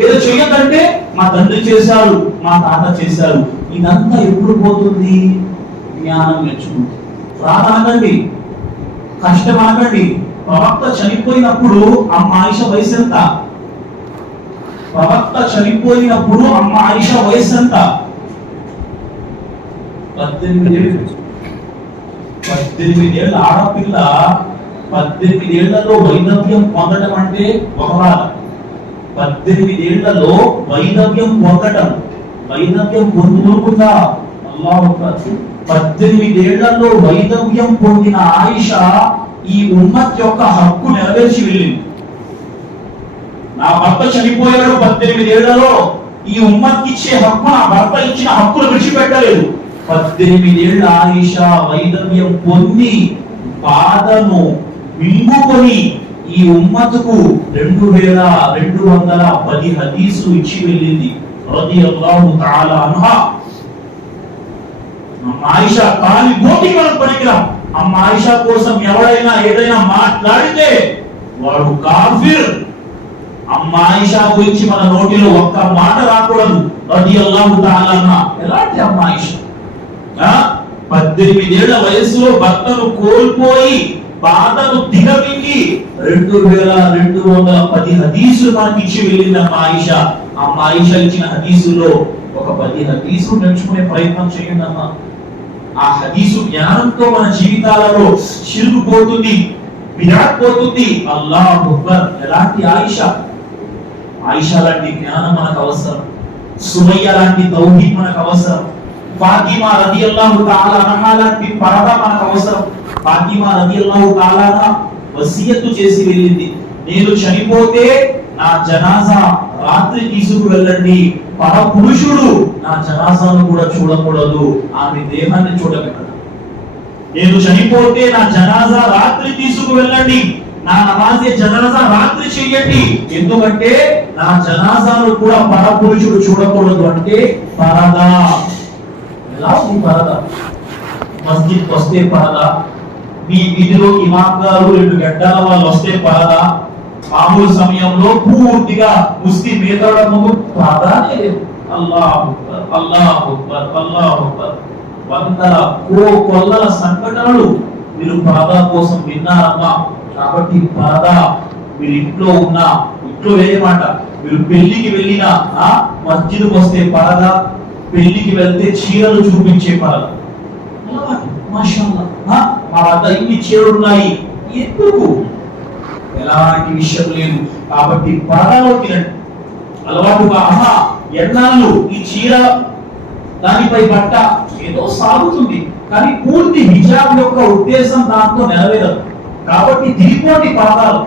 ఏదో చెయ్యకంటే మా తండ్రి చేశారు, మా తాత చేశారు, ఇదంతా ఎప్పుడు పోతుంది? జ్ఞానం నేర్చుకుంటుంది. రాదనకండి, కష్టం అనకండి. ప్రవక్త చనిపోయినప్పుడు అమ్మ ఆయిష వయసు ఎంత? ప్రవక్త చనిపోయినప్పుడు అమ్మ ఆయిష వయసు ఎంత? 18 ఏళ్ళు. 18 ఏళ్ళ ఆడపిల్ల 18 ఏళ్లలో వైదవ్యం పొందడం అంటే ఒక బాధ. 18 ఏళ్లలో వైదవ్యం పొందడం, వైదవ్యం పొందుకుందా అల్లాహు అక్బర్. 18 ఏళ్లలో వైదవ్యం పొందిన ఆయిషా ఈ ఉమ్మత్ యొక్క హక్కు నెరవేర్చి వెళ్ళింది. నా భర్త చనిపోయాడు 18 ఏళ్లలో, ఈ ఉమ్మత్కి ఇచ్చే హక్కు, నా భర్త ఇచ్చిన హక్కును విడిచిపెట్టలేదు. 18 ఏళ్ల ఆయిషా వైదవ్యం పొంది బాధను మింగుకొని ఈ ఉమ్మతుకు 2210 హదీసులు ఇచ్చి వెళ్ళింది రదియల్లాహు తఆలా అన్హా. ఆయిషా కాలి గోటి మనం పనికిరాం. అమ్మ ఆయిషా కోసం ఎవరైనా ఏదైనా మాట్లాడితే వాడు కాఫిర్. అమ్మ ఆయిషా గురించి మన నోటిలో ఒక్క మాట రాకూడదు రదియల్లాహు తఆలా అన్హా. ఎలాంటి అమ్మ ఆయిషా 18 ఏళ్ల వయసులో భర్తను కోల్పోయి బాధను దిగమింగి 2210 హదీసులు మనకి ఇచ్చి వెళ్ళింది అమ్మ ఆయిషా. అమ్మ ఆయిషా ఇచ్చిన హదీసుల్లో ఒక 10 హదీసులు నేర్చుకునే ప్రయత్నం చేయండి అమ్మ. ఆ హదీసు జ్ఞానంతో మన జీవితాలలో షిర్క్ పోతుంది, బిదాత్ పోతుంది. అల్లాహు అక్బర్. ఎలాంటి ఆయిషా! ఆయిషా లాంటి జ్ఞానం మనకు అవసరం. సుమయ్య లాంటి తౌహీద్ మనకు అవసరం. ఫాతిమా రదియల్లాహు తఆలా అన్హా లాంటి పరద మనకు అవసరం. ఫాతిమా రదియల్లాహు తఆలా వసియత్ చేసి వెళ్ళింది, నేను చనిపోతే నా జనాజా రాత్రి తీసుకు వెళ్ళండి, పరపురుషుడు నా జనాజాను కూడా చూడకూడదు, ఆమె దేహాన్ని చూడకూడదు. నేను చనిపోతే నా జనాజా రాత్రి తీసుకు వెళ్ళండి, నా నమాజే జనాజా రాత్రి చెయ్యండి, ఎందుకంటే నా జనాజాను కూడా పరపురుషుడు చూడకూడదు. అంటే పరదా. ఎలా ఉంది పరదా? మస్జిద్ వస్తే పరదా, మీ వీధిలో ఇమామ్ గారు 2 గంటల వాళ్ళు వస్తే పరదా, మామూలు సమయంలో పూర్తిగా ముస్లిం మేతడము పరదానే లేదు. అల్లాహు అక్బర్, అల్లాహు అక్బర్, అల్లాహు అక్బర్. వందల కొల్లల సంఘటనలు మీరు పరదా కోసం విన్నారమ్మా. కాబట్టి పరదా మీరు ఇంట్లో ఉన్నా, ఇంట్లో వేరే మాట, మీరు పెళ్లికి వెళ్ళినా మస్జిద్ వస్తే పరదా, పెళ్లికి వెళ్తే చీరలు చూపించే పరదా. మాషాఅల్లాహ్, మా వద్ద ఇన్ని చీరలు ఉన్నాయి, ఎందుకు? ఎలాంటి విషయం లేదు. కాబట్టి పరదాలోకి అలవాటుగా ఎన్నాళ్ళు ఈ చీర దానిపై బట్ట ఏదో సాగుతుంది, కానీ పూర్తి హిజాబ్ యొక్క ఉద్దేశం దాంతో నెరవేరదు. కాబట్టి దిగిపోండి పరదాలు.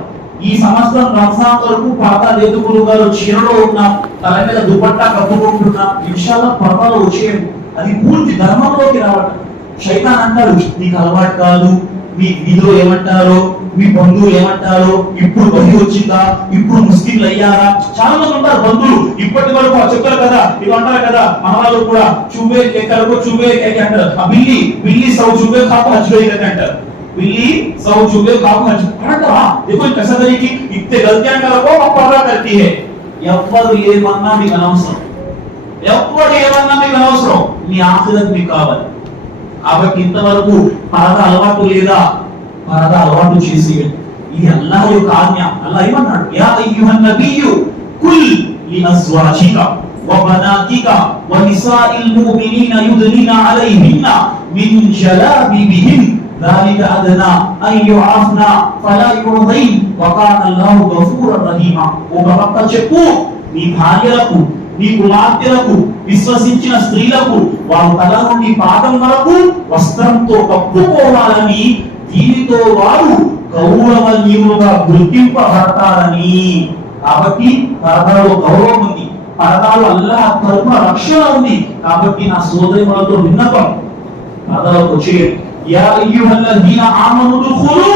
ఈ సంవత్సరం రంజాన్ వరకు పరదా లేదు గురుగారు, చీరలో ఉన్నాం, తల మీద దుపట్టా కప్పుకుంటున్నాం, ఇన్షాల్లాహ్ పరదాలు వచ్చేయండి. అది పూర్తి ధర్మంలోకి రావటం. శైతాన్ అంటారు నీకు అలవాటు కాదు, మీ వీధిలో ఏమంటారో, మీ బంధువులు ఏమంటారో, ఇప్పుడు బహి వచ్చిందా, ఇప్పుడు ముస్లింలు అయ్యారా. చాలా మంది ఉంటారు బంధువులు, ఇప్పటి వరకు చెప్తారు కదా, ఇవి అంటారు కదా, మన వాళ్ళు కూడా చూవే కేకలకు చూవే కేకే అంటారు. ఆ బిల్లి బిల్లి సౌ చూవే కాపు హజ్జోయి అంటారు. बिल्ली सौ चूहे खाओ खर्च देखो कैसा तरीके इतने गलतियां करो और पर्दा करती है ఎవ్వరు ఏమన్నా మీకు అనవసరం, ఎవ్వరు ఏమన్నా మీకు అనవసరం, మీ ఆఖిరత్ మీకు కావాలి. కాబట్టి ఇంతవరకు పరదా అలవాటు లేదా, పరదా అలవాటు చేసి ఇది అల్లాహ్ యొక్క ఆజ్ఞ. అల్లాహ్ ఏమన్నాడు, యా అయ్యుహన్ నబియ్యు కుల్ లిఅజ్వాజిక వబనాతిక వనిసాఇల్ ముమినీన యుద్నీన అలైహిన్న మిన్ జలాబిబిహిన్ ذلك أدنى أن يعافنا فلا يرضين وكان الله غفورا رحيما. ఒక భక్త చెప్పు, నీ భార్యలకు, నీ కుమార్తెలకు, విశ్వసించిన స్త్రీలకు వారి తల నుండి పాదం వరకు వస్త్రంతో కప్పుకోవాలని, దీనితో వారు గౌరవనీయులుగా గుర్తింపబడతారని. కాబట్టి పరదాలో గౌరవం ఉంది, పరదాలో అల్లాహ్ తరపున రక్షణ ఉంది. కాబట్టి నా సోదరులతో విన్నపం, పరదాలోకి వచ్చేయండి. या अय्युहल्लज़ीना आमनु दुखुलू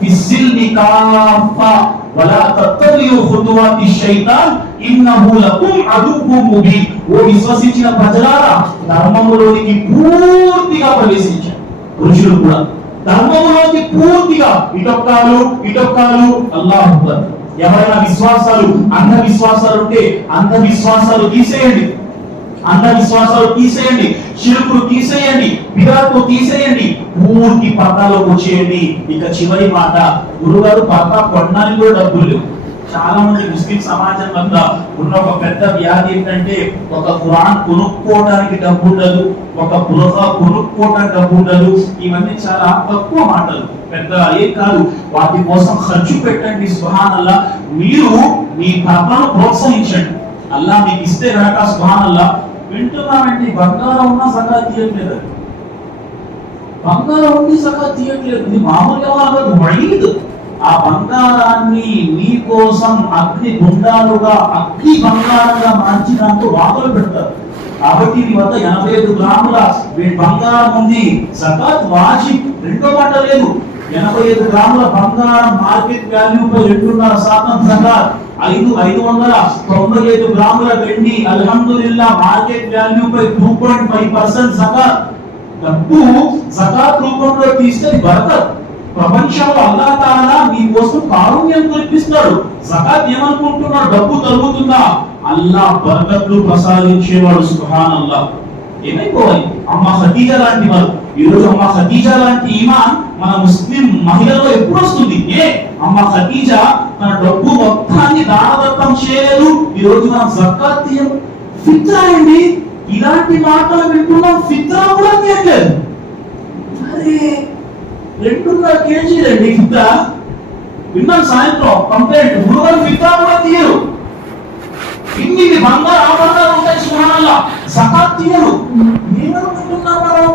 फिस्सिल्मी काफ़ा वला तत्तबिउ खुतुवातिश शैतान इन्नहु लकुम अदुव्वुम मुबीन. ఓ విశ్వసించిన ప్రజలారా, ధర్మములోనికి పూర్తిగా ప్రవేశించారు. పురుషులు కూడా ధర్మములోకి పూర్తిగా ఇటొక్కాలు అల్లాహు అక్బర్. ఎవరైనా విశ్వాసాలు అంధవిశ్వాసాలు ఉంటే అంధవిశ్వాసాలు తీసేయండి, అంధవిశ్వాసాలు తీసేయండి, షిర్కులు తీసేయండి, బిదాత్ను తీసేయండి, పూర్తి పర్దాలోకి వచ్చేయండి. ఇక చివరి మాట, గురుగారు పర్దా కొనడానికి కూడా డబ్బులు లేవు, చాలా మంది ముస్లిం సమాజం వద్ద ఉన్న ఒక పెద్ద వ్యాధి ఏంటంటే ఒక ఖురాన్ కొనుక్కోవడానికి డబ్బు ఉండదు, ఒక బురఖా కొనుక్కోవడానికి డబ్బు ఉండదు. ఇవన్నీ చాలా తక్కువ మాటలు, పెద్ద ఏం కాదు. వాటి కోసం ఖర్చు పెట్టండి. సుబ్హానల్లాహ్. మీరు మీ భర్తను ప్రోత్సహించండి. అల్లాహ్ మీకు ఇస్తే కనుక సుబ్హానల్లాహ్. వింటున్నామండి, బంగారం ఉన్నా జకాత్ తీయట్లేదు, బంగారం ఉండి జకాత్ తీయట్లేదు. ఇది మామూలుగా వాళ్ళకు వయీద్. ఆ బంగారాన్ని మీకోసం అగ్ని గుండాలుగా అగ్ని బంగారంగా మార్చి దాంతో వాకులు పెడతారు. కాబట్టి మీ వద్ద 85 గ్రాముల బంగారం ఉంది, జకాత్ వాజిబ్. రెండో మాట లేదు. 85 గ్రాముల బంగారం మార్కెట్ వాల్యూపై 2.5% జకాత్. 595 గ్రాముల వెండి అల్హమ్దులిల్లాహ్ మార్కెట్ వాల్యూపై 2.5% జకాత్. డబ్బు జకాత్ రూపంలో తీస్తే బరకత్. ప్రపంచంలో అల్లాహ్ తాలా మీ కోసం కారుణ్యం కురిపిస్తాడు. జకాత్ ఏమనుకుంటున్నాడు? డబ్బు తరుగుతుందా? అల్లాహ్ బరకత్లు ప్రసాదించేవాడు. సుబ్హానల్లాహ్. ఏమైపోవాలి? అమ్మ ఖదీజా లాంటి వారు. ఈ రోజు అమ్మ ఖదీజా లాంటి ఈమాన్ మన ముస్లిం మహిళల్లో ఎప్పుడు వస్తుంది? అమ్మ ఖదీజా తన డబ్బు మొత్తాన్ని దానదత్తం చేయలేదు. ఈ రోజు మనం జకాత్ తీయం. ఫిత్రా అండి. ఇలాంటి మాటలు వింటున్నాం, ఫిత్రా కూడా తీయట్లేదు. అరే 2.5 కేజీలండి ఫిత్రా. విన్నాను సాయంత్రం కంప్లైంట్, గురువారం ఫిత్రా కూడా తీయరు. ఇన్ని బంగారు ఆభరణాలు ఉంటాయి, సుబ్హానల్లాహ్, జకాత్ తీయరు. ఏమనుకుంటున్నాం మనం?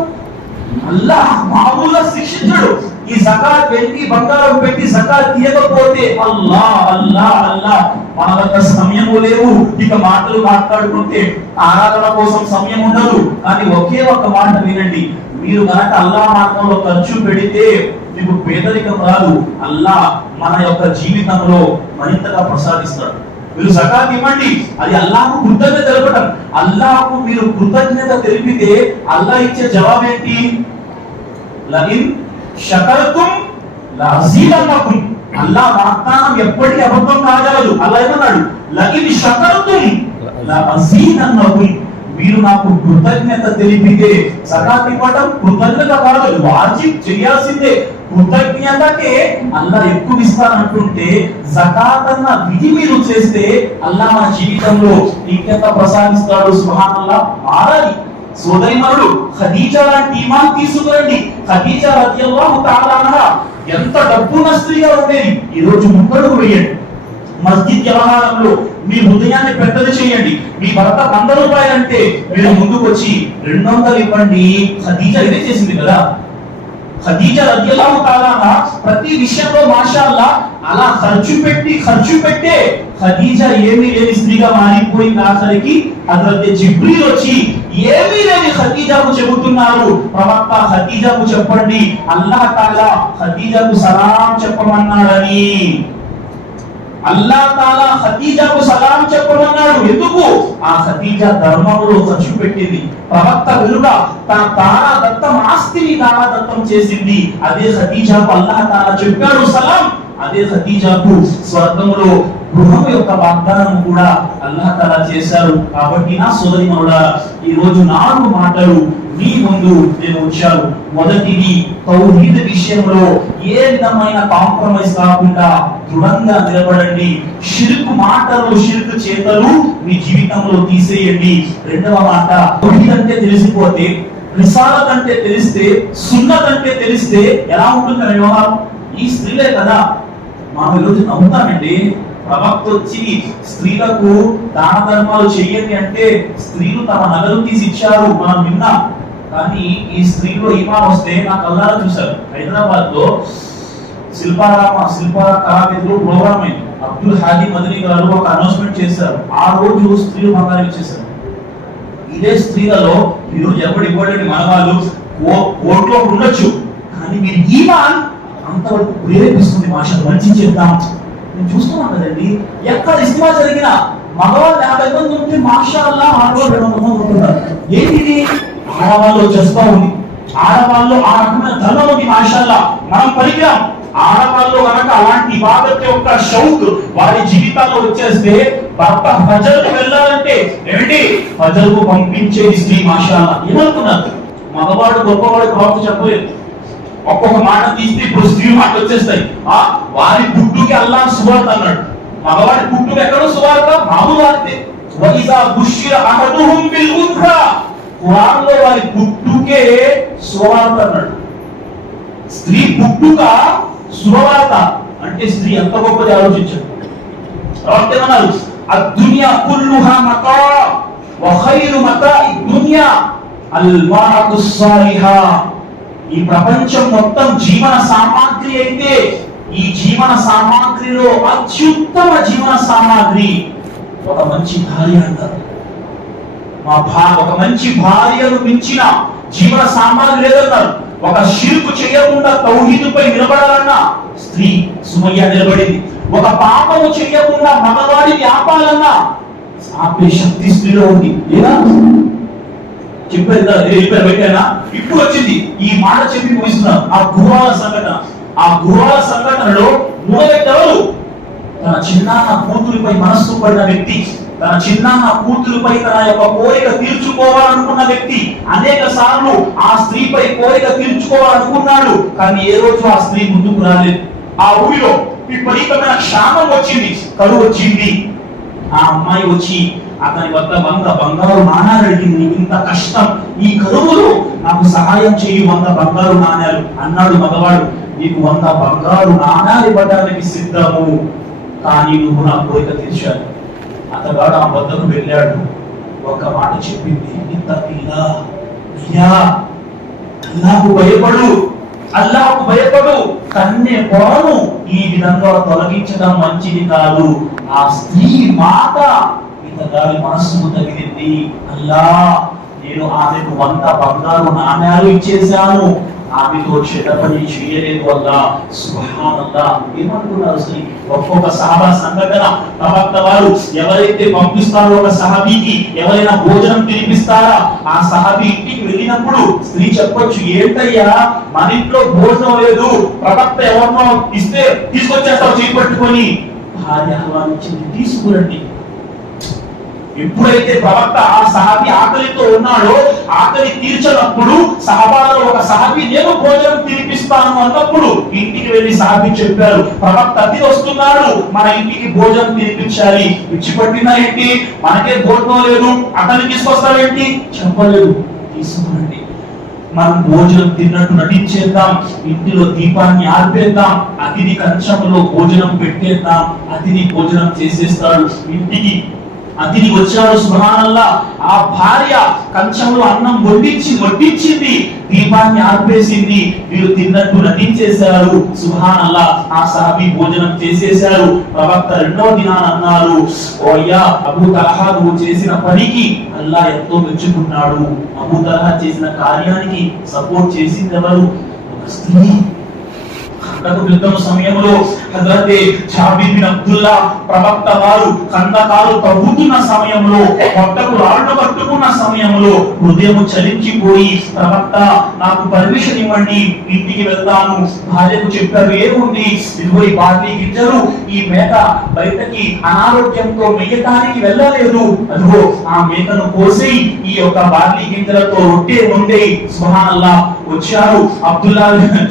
అల్లాహ్ మామూలుగా శిక్షించడు. ఈ జకాత్ వెండి బంగారం పెట్టి జకాత్ తీయకపోతే అల్లాహ్ అల్లాహ్ అల్లాహ్. మన వద్ద సమయము లేవు, ఇక మాటలు మాట్లాడుకుంటే ఆరాధన కోసం సమయం ఉండదు. కానీ ఒకే ఒక మాట వినండి, మీరు గనక అల్లాహ్ మార్గంలో ఖర్చు పెడితే మీకు పేదరికం రాదు. అల్లాహ్ మన యొక్క జీవితంలో మరింతగా ప్రసాదిస్తాడు. మీరు జకాత్ ఇవ్వండి, అది అల్లాహ్కు కృతజ్ఞత తెలపడం. అల్లాహ్కు మీరు కృతజ్ఞత తెలిపితే అల్లాహ్ ఇచ్చే జవాబు ఏంటి? లఇన్ షకర్తుం లఅజీదన్నకుం. అల్లాహ్ వాగ్దానం ఎప్పటికీ అబద్ధం కాగలదు. అల్లాహ్ ఏమన్నాడు? లఇన్ షకర్తుం లఅజీదన్నకుం. మీరు నాకు కృతజ్ఞత తెలిపితే. జకాత్ ఇవ్వడం కృతజ్ఞత కాదు, వాజిబ్ చేయాల్సిందే. కృతజ్ఞతకే అల్లాహ్ ఎక్కువ ఇస్తానంటుంటే జకాత్ అన్న విధి మీరు చేస్తే అల్లాహ్ మన జీవితంలో ఇంకెంత ప్రసాదిస్తాడు. సుబ్హానల్లాహ్. మారాలి. సోదరిమణులు, ఖదీజా లాంటి ఈమాన్ తీసుకురండి. ఖదీజా రదియల్లాహు తఆలా అన్హా ఎంత డబ్బున్న స్త్రీగా ఉండేది. ఈ రోజు ముందడుగు వేయండి. మస్జిద్ వ్యవహారంలో మీ హృదయాన్ని పెద్దది చేయండి. మీ భర్త 100 రూపాయలు అంటే మీరు ముందుకు వచ్చి 200 ఇవ్వండి. ఖదీజా ఇదే చేసింది కదా. ఖదీజా రదియల్లాహు తఆలా ప్రతి విషయంలో మాషాఅల్లాహ్ అలా ఖర్చు పెట్టే ఖదీజా ఏమీ లేని స్త్రీగా మారిపోయింది. ఆఖరికి హజరత్ జిబ్రీల్ వచ్చి ఏమీ లేని ఖదీజాకు చెబుతున్నారు, ప్రవక్త ఖదీజాకు చెప్పండి, అల్లాహ్ తాలా ఖదీజాకు సలాం చెప్పమన్నాడని. అల్లాహ్ తాలా ఖదీజాకు సలాం చెప్పమన్నాడు. ఎందుకు? ఆ ఖదీజా ధర్మంలో ఖర్చు పెట్టింది. ప్రవక్త వెలుగా తన దారాదత్తం ఆస్తిని దారాదత్తం చేసింది. అదే ఖదీజాకు అల్లాహ్ తాలా చెప్పాడు సలాం. అదే ఖదీజాకు స్వర్గంలో గృహం యొక్క వాగ్దానం కూడా అల్లాహ్ తాలా చేశారు. కాబట్టి నా సోదరిమణులారా, ఈ రోజు 4 మాటలు మీ ముందు నేను ఉంచాను. మొదటిది, తౌహీద్ విషయంలో ఏ విధమైన కాంప్రమైజ్ కాకుండా దృఢంగా నిలబడండి. షిర్క్ మాటలు, షిర్క్ చేతలు మీ జీవితంలో తీసేయండి. రెండవ మాట, తౌహీద్ అంటే తెలిసిపోతే, రిసాలత్ అంటే తెలిస్తే, సున్నత్ అంటే తెలిస్తే ఎలా ఉంటుంది వ్యవహారం? ఈ స్త్రీలే కదా మనం ఈరోజు నమ్ముతామండి. ప్రవక్త వచ్చి స్త్రీలకు దాన ధర్మాలు చెయ్యండి అంటే స్త్రీలు తమ నగలు తీసి ఇచ్చారు, మనం విన్నాం. కానీ ఈ స్త్రీలో ఈమాన్ వస్తే నా కళ్ళారా చూశారు. హైదరాబాద్ లో శిల్ప కళావేదిలో ప్రోగ్రామ్ అయింది. అబ్దుల్ హాదీ మదనీ గారు ఒక అనౌన్స్మెంట్ చేశారు. ఆ రోజు స్త్రీలు బంగారం ఇచ్చేశారు. ఇదే స్త్రీలలో ఈరోజు ఎవరు ఇవ్వడండి, మన వాళ్ళు కోర్టులో ఉండొచ్చు, కానీ మీరు ఈమాన్ అంతవరకు ప్రేరేపిస్తుంది. భాష మంచి చేద్దాం. నేను చూస్తున్నాం కదండి, ఎక్కడ ఇస్తిమా జరిగినా మగవాళ్ళు 50 మంది ఉంటే మాషాఅల్లాహ్ ఆడవాళ్ళు 200 మంది ఉంటున్నారు. ఏంటిది? ఆడవాళ్ళు జజ్బా ఉంది, ఆడవాళ్ళు ఆ రకమైన ధనం ఉంది. మాషాఅల్లాహ్ మనం పరిగ్రాం. ఆడవాళ్ళు కనుక అలాంటి ఇబాదత్ యొక్క షౌక్ వారి జీవితాల్లో వచ్చేస్తే, భర్త ఫజర్కు వెళ్ళాలంటే ఏమిటి ఫజర్కు పంపించేది స్త్రీ. మాషాఅల్లాహ్. ఏమనుకున్నారు? మగవాడు గొప్పవాడు ప్రవక్త చెప్పలేదు. ఒక్కొక్క మాట తీస్తే ఇప్పుడు స్త్రీ మాట వచ్చేస్తాయి. వారి గుడ్డుకి అల్లాహ్ సువార్త అన్నాడు. మగవాడి పుట్టుక ఎక్కడో సువార్త మామూలు వార్తే. వైజా బుష్ర అహదుహుం బిల్ ఉన్సా, ఖురాన్ లో వారి పుట్టుకే సువార్త అన్నాడు. స్త్రీ పుట్టుక సువార్త అంటే స్త్రీ ఎంత గొప్పది ఆలోచించండి. ఏమన్నారు? అద్దునియా కుల్లుహా మతా వ ఖైరు మతాఇ దునియా అల్ మరఅతు స్సాలిహా. ఈ ప్రపంచం మొత్తం జీవన సామాగ్రి అయితే ఈ జీవన సామాగ్రిలో అత్యుత్తమ జీవన సామాగ్రి ఒక మంచి భార్య అంటారు. ఒక మంచి భార్యను మించిన జీవన సామాగ్రి లేదన్నారు. ఒక షిర్కు చేయకుండా తౌహీదుపై నిలబడాలన్నా స్త్రీ సుమయ్య నిలబడింది. ఒక పాపము చేయకుండా మగవాడిని ఆపాలన్నా ఆపే శక్తి స్త్రీలో ఉంది. లేదా చెప్పారు పెట్టానా? ఇప్పుడు వచ్చింది ఈ మాట చెప్పి ముగిస్తున్నాం. ఆ గుర్రాల సంఘటనలో మూడో వ్యక్తి ఎవరు? తన చిన్నాన్న కూతురిపై మనస్సు పడిన వ్యక్తి, తన చిన్నాన్న కూతురిపై తన యొక్క కోరిక తీర్చుకోవాలనుకున్న వ్యక్తి. అనేక సార్లు ఆ స్త్రీపై కోరిక తీర్చుకోవాలనుకున్నాడు, కానీ ఏ రోజు ఆ స్త్రీ ముందుకు రాలేదు. ఆ ఊరిలో విపరీతమైన క్షామం వచ్చింది, కరువు వచ్చింది. ఆ అమ్మాయి వచ్చి అతని వద్ద 100 బంగారు నాణాలు అడిగింది. ఇంత కష్టం, ఈ కరువులో నాకు సహాయం చేయి, 100 బంగారు నాణాలు అన్నాడు మగవాడు. నీకు 100 బంగారు నాణాలు ఇవ్వడానికి సిద్ధము, కానీ నువ్వు నా కోరిక తీర్చాడు. అతగాడు ఆ వద్దకు వెళ్ళాడు. ఒక మాట చెప్పింది, అల్లాహకు భయపడు, కన్నె పొరను ఈ విధంగా తొలగించడం మంచిది కాదు. ఆ స్త్రీ మాట ఇతగాడి మనస్సుకు తగిలింది. అల్లా, నేను ఆమెకు 100 బంగారు నాణ్యాలు ఇచ్చేశాను, ఆమెతో చెడ్డ పని చేయలేదు. అల్లా సుబ్హానల్లాహ్. ఏమనుకున్నారు స్త్రీ? ఒక్కొక్క సహాబా సంఘటన ప్రవక్త వారు ఎవరైతే పంపిస్తారో ఒక సహాబీకి ఎవరైనా భోజనం తినిపిస్తారా, ఆ సహాబీ ఇంటికి వెళ్ళినప్పుడు స్త్రీ చెప్పొచ్చు, ఏంటయ్యా మన ఇంట్లో భోజనం లేదు, ప్రవక్త ఎవరినో ఇస్తే తీసుకొచ్చేస్తావు చేయి పట్టుకొని. భార్య ఆహ్వానించింది, తీసుకురండి. ఎప్పుడైతే ప్రవక్త ఆ సహాబీ ఆకలితో ఉన్నాడో, ఆకలి తీర్చనప్పుడు సహాబాలో ఒక సహాబీ నేను భోజనం తినిపిస్తాను అన్నప్పుడు ఇంటికి వెళ్ళి సహాబీ చెప్పారు, ప్రవక్త అతిథి వస్తున్నాడు, మన ఇంటికి భోజనం తినిపించాలి. విడిచిపెట్టినా ఏంటి, మనకే భోజనం లేదు, అతన్ని తీసుకొస్తావేంటి? చెప్పలేదు. తీసుకురండి, మనం భోజనం తిన్నట్టు నటించేద్దాం, ఇంటిలో దీపాన్ని ఆర్పేద్దాం, అతిథి కంచంలో భోజనం పెట్టేద్దాం, అతిథి భోజనం చేసేస్తాడు. ఇంటికి అతిథి వచ్చాడు, సుబ్హానల్లాహ్. ఆ భార్య కంచంలో అన్నం వడ్డించింది, దీపాన్ని ఆర్పేసింది, వీరు తిన్నట్టు నటించేశారు. సుబ్హానల్లాహ్. ఆ సహాబీ భోజనం చేసేశారు. ప్రవక్త రెండవ దినాన అన్నారు, ఓ అయ్యా అబూ తల్హా, నువ్వు చేసిన పనికి అల్లాహ్ ఎంతో మెచ్చుకున్నాడు. అబూ తల్హా చేసిన కార్యానికి సపోర్ట్ చేసింది ఎవరు? ఒక స్త్రీ. యుద్ధం సమయంలో హజరతే జాబిర్ బిన్ అబ్దుల్లా ప్రవక్త వారు కందకాలు తవ్వుతున్న సమయంలో, పొట్టకు రాళ్లు కట్టుకున్న సమయంలో హృదయం చలించిపోయి, ప్రవక్త నాకు పర్మిషన్ ఇవ్వండి, ఇంటికి వెళ్తాను. భార్యకు చెప్పారు, ఏముంది, ఇదిగో ఈ బార్లీ గింజలు, ఈ మేక బయటకి అనారోగ్యంతో మేయటానికి వెళ్ళలేదు, అదిగో ఆ మేకను కోసి ఈ యొక్క బార్లీ గింజలతో రొట్టె వండి. సుబ్హానల్లాహ్. వచ్చారు అబ్దుల్లా,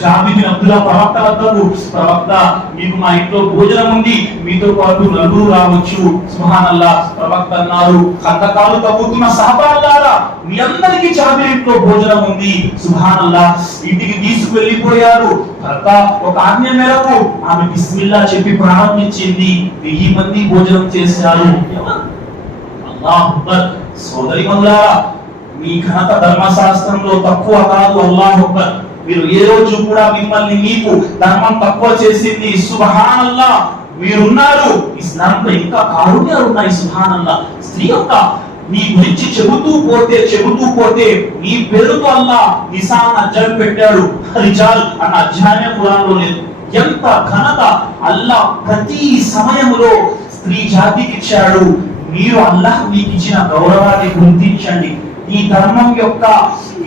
జాబిర్ బిన్ అబ్దుల్లా ప్రవక్త వద్దకు, ప్రవక్త మీకు మా ఇంట్లో భోజనం ఉంది, మీతో పాటు నలుగురు రావచ్చు. సుబ్హానల్లాహ్. ప్రవక్త అన్నారు, కందకాలు తవ్వుతున్న సహబాలారా, మీ అందరికీ జాబిర్ ఇంట్లో భోజనం ఉంది. సుబ్హానల్లాహ్. ఇంటికి తీసుకువెళ్ళిపోయారు. భర్త ఒక ఆజ్ఞ మేరకు ఆమె బిస్మిల్లా చెప్పి ప్రారంభించింది. 1000 మంది భోజనం చేశారు. అల్లాహు అక్బర్. సోదరి మల్లారా, మీ ఘనత ధర్మశాస్త్రంలో తక్కువ కాదు. అల్లాహు అక్బర్. మీరు ఏ రోజు కూడా మిమ్మల్ని మీకు ధర్మం తక్కువ చేసింది. సుబ్హానల్లాహ్. మీరున్నారు, ఇస్లాంలో ఇంకా కారుణ్యాలు ఉన్నాయి. సుబ్హానల్లాహ్. స్త్రీ యొక్క మీ గురించి చెబుతూ పోతే మీ పేరుతో అల్లాహ్ నిసా అధ్యాయం పెట్టాడు. రిజాల్ అన్న అధ్యాయం ఖురాన్లో లేదు. ఎంత ఘనత అల్లాహ్ ప్రతి సమయంలో స్త్రీ జాతికి ఇచ్చాడు. మీరు అల్లాహ్ మీకు ఇచ్చిన గౌరవాన్ని గుర్తించండి. ఈ ధర్మం యొక్క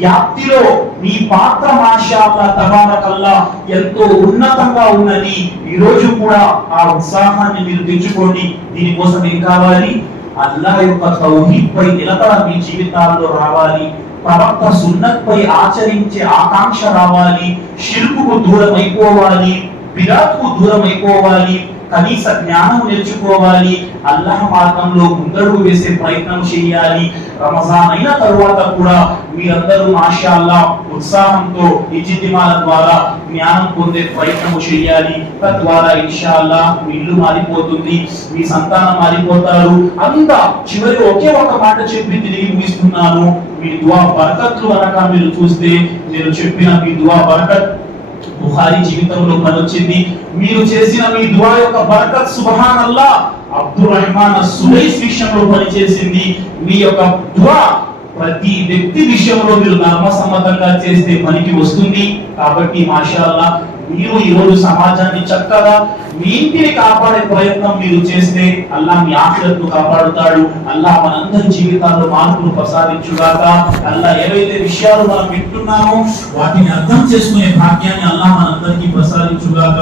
వ్యాప్తిలో మీ పాత్ర మాషాఅల్లాహ్ తబారకల్లాహ్ ఎంతో ఉన్నతంగా ఉన్నది. ఈ రోజు కూడా ఆ ఉత్సాహాన్ని మీరు తెచ్చుకోండి. దీనికోసం ఏం కావాలి? అల్లాహ్ యొక్క తౌహీద్ పై నిలకడ మీ జీవితాల్లో రావాలి. ప్రవక్త సున్నత్ పై ఆచరించే ఆకాంక్ష రావాలి. షిర్కుకు దూరం అయిపోవాలి, బిదాత్కు దూరం అయిపోవాలి. కనీస జ్ఞానం నేర్చుకోవాలి, అల్లాహ్ మార్గంలో ముందడుగు వేసే ప్రయత్నం చేయాలి. రమజాన్ అయిన తరువాత కూడా మీరందరూ మాషాల్లా ఉత్సాహంతో ఇజ్తిమాల ద్వారా జ్ఞానం పొందే ప్రయత్నం చేయాలి. తద్వారా ఇన్షాల్లా మీ ఇల్లు మారిపోతుంది, మీ సంతానం మారిపోతారు. అంతా చివరి ఒకే ఒక మాట చెప్పి తిరిగి ముగిస్తున్నాను. మీ దువా బరకత్లు అనక మీరు చూస్తే నేను చెప్పిన మీ దువా బరకత్ బుఖారీ జీవితంలో పనివచ్చింది. మీరు చేసిన మీ దువా యొక్క బరకత్ సుబ్హానల్లాహ్ అబ్దుర్ రహమాన్ అస్-సులైస్ విషయంలో పనిచేసింది. మీ యొక్క దువా ప్రతి వ్యక్తి విషయంలో మీరు ధర్మసమ్మతంగా చేస్తే పనికి వస్తుంది. కాబట్టి మాషాల్లా మీరు ఈ రోజు సమాజాన్ని చక్కగా మీ ఇంటిని కాపాడే ప్రయత్నం మీరు చేస్తే అల్లాహ్ మీ ఆఖిరత్ను కాపాడుతాడు. అల్లాహ్ మనందరి జీవితాల్లో మార్పులు ప్రసాదించుగాక. అల్లాహ్ ఏవైతే విషయాలు మనం వింటున్నామో వాటిని అర్థం చేసుకునే భాగ్యాన్ని అల్లాహ్ మనందరికీ ప్రసాదించుగాక.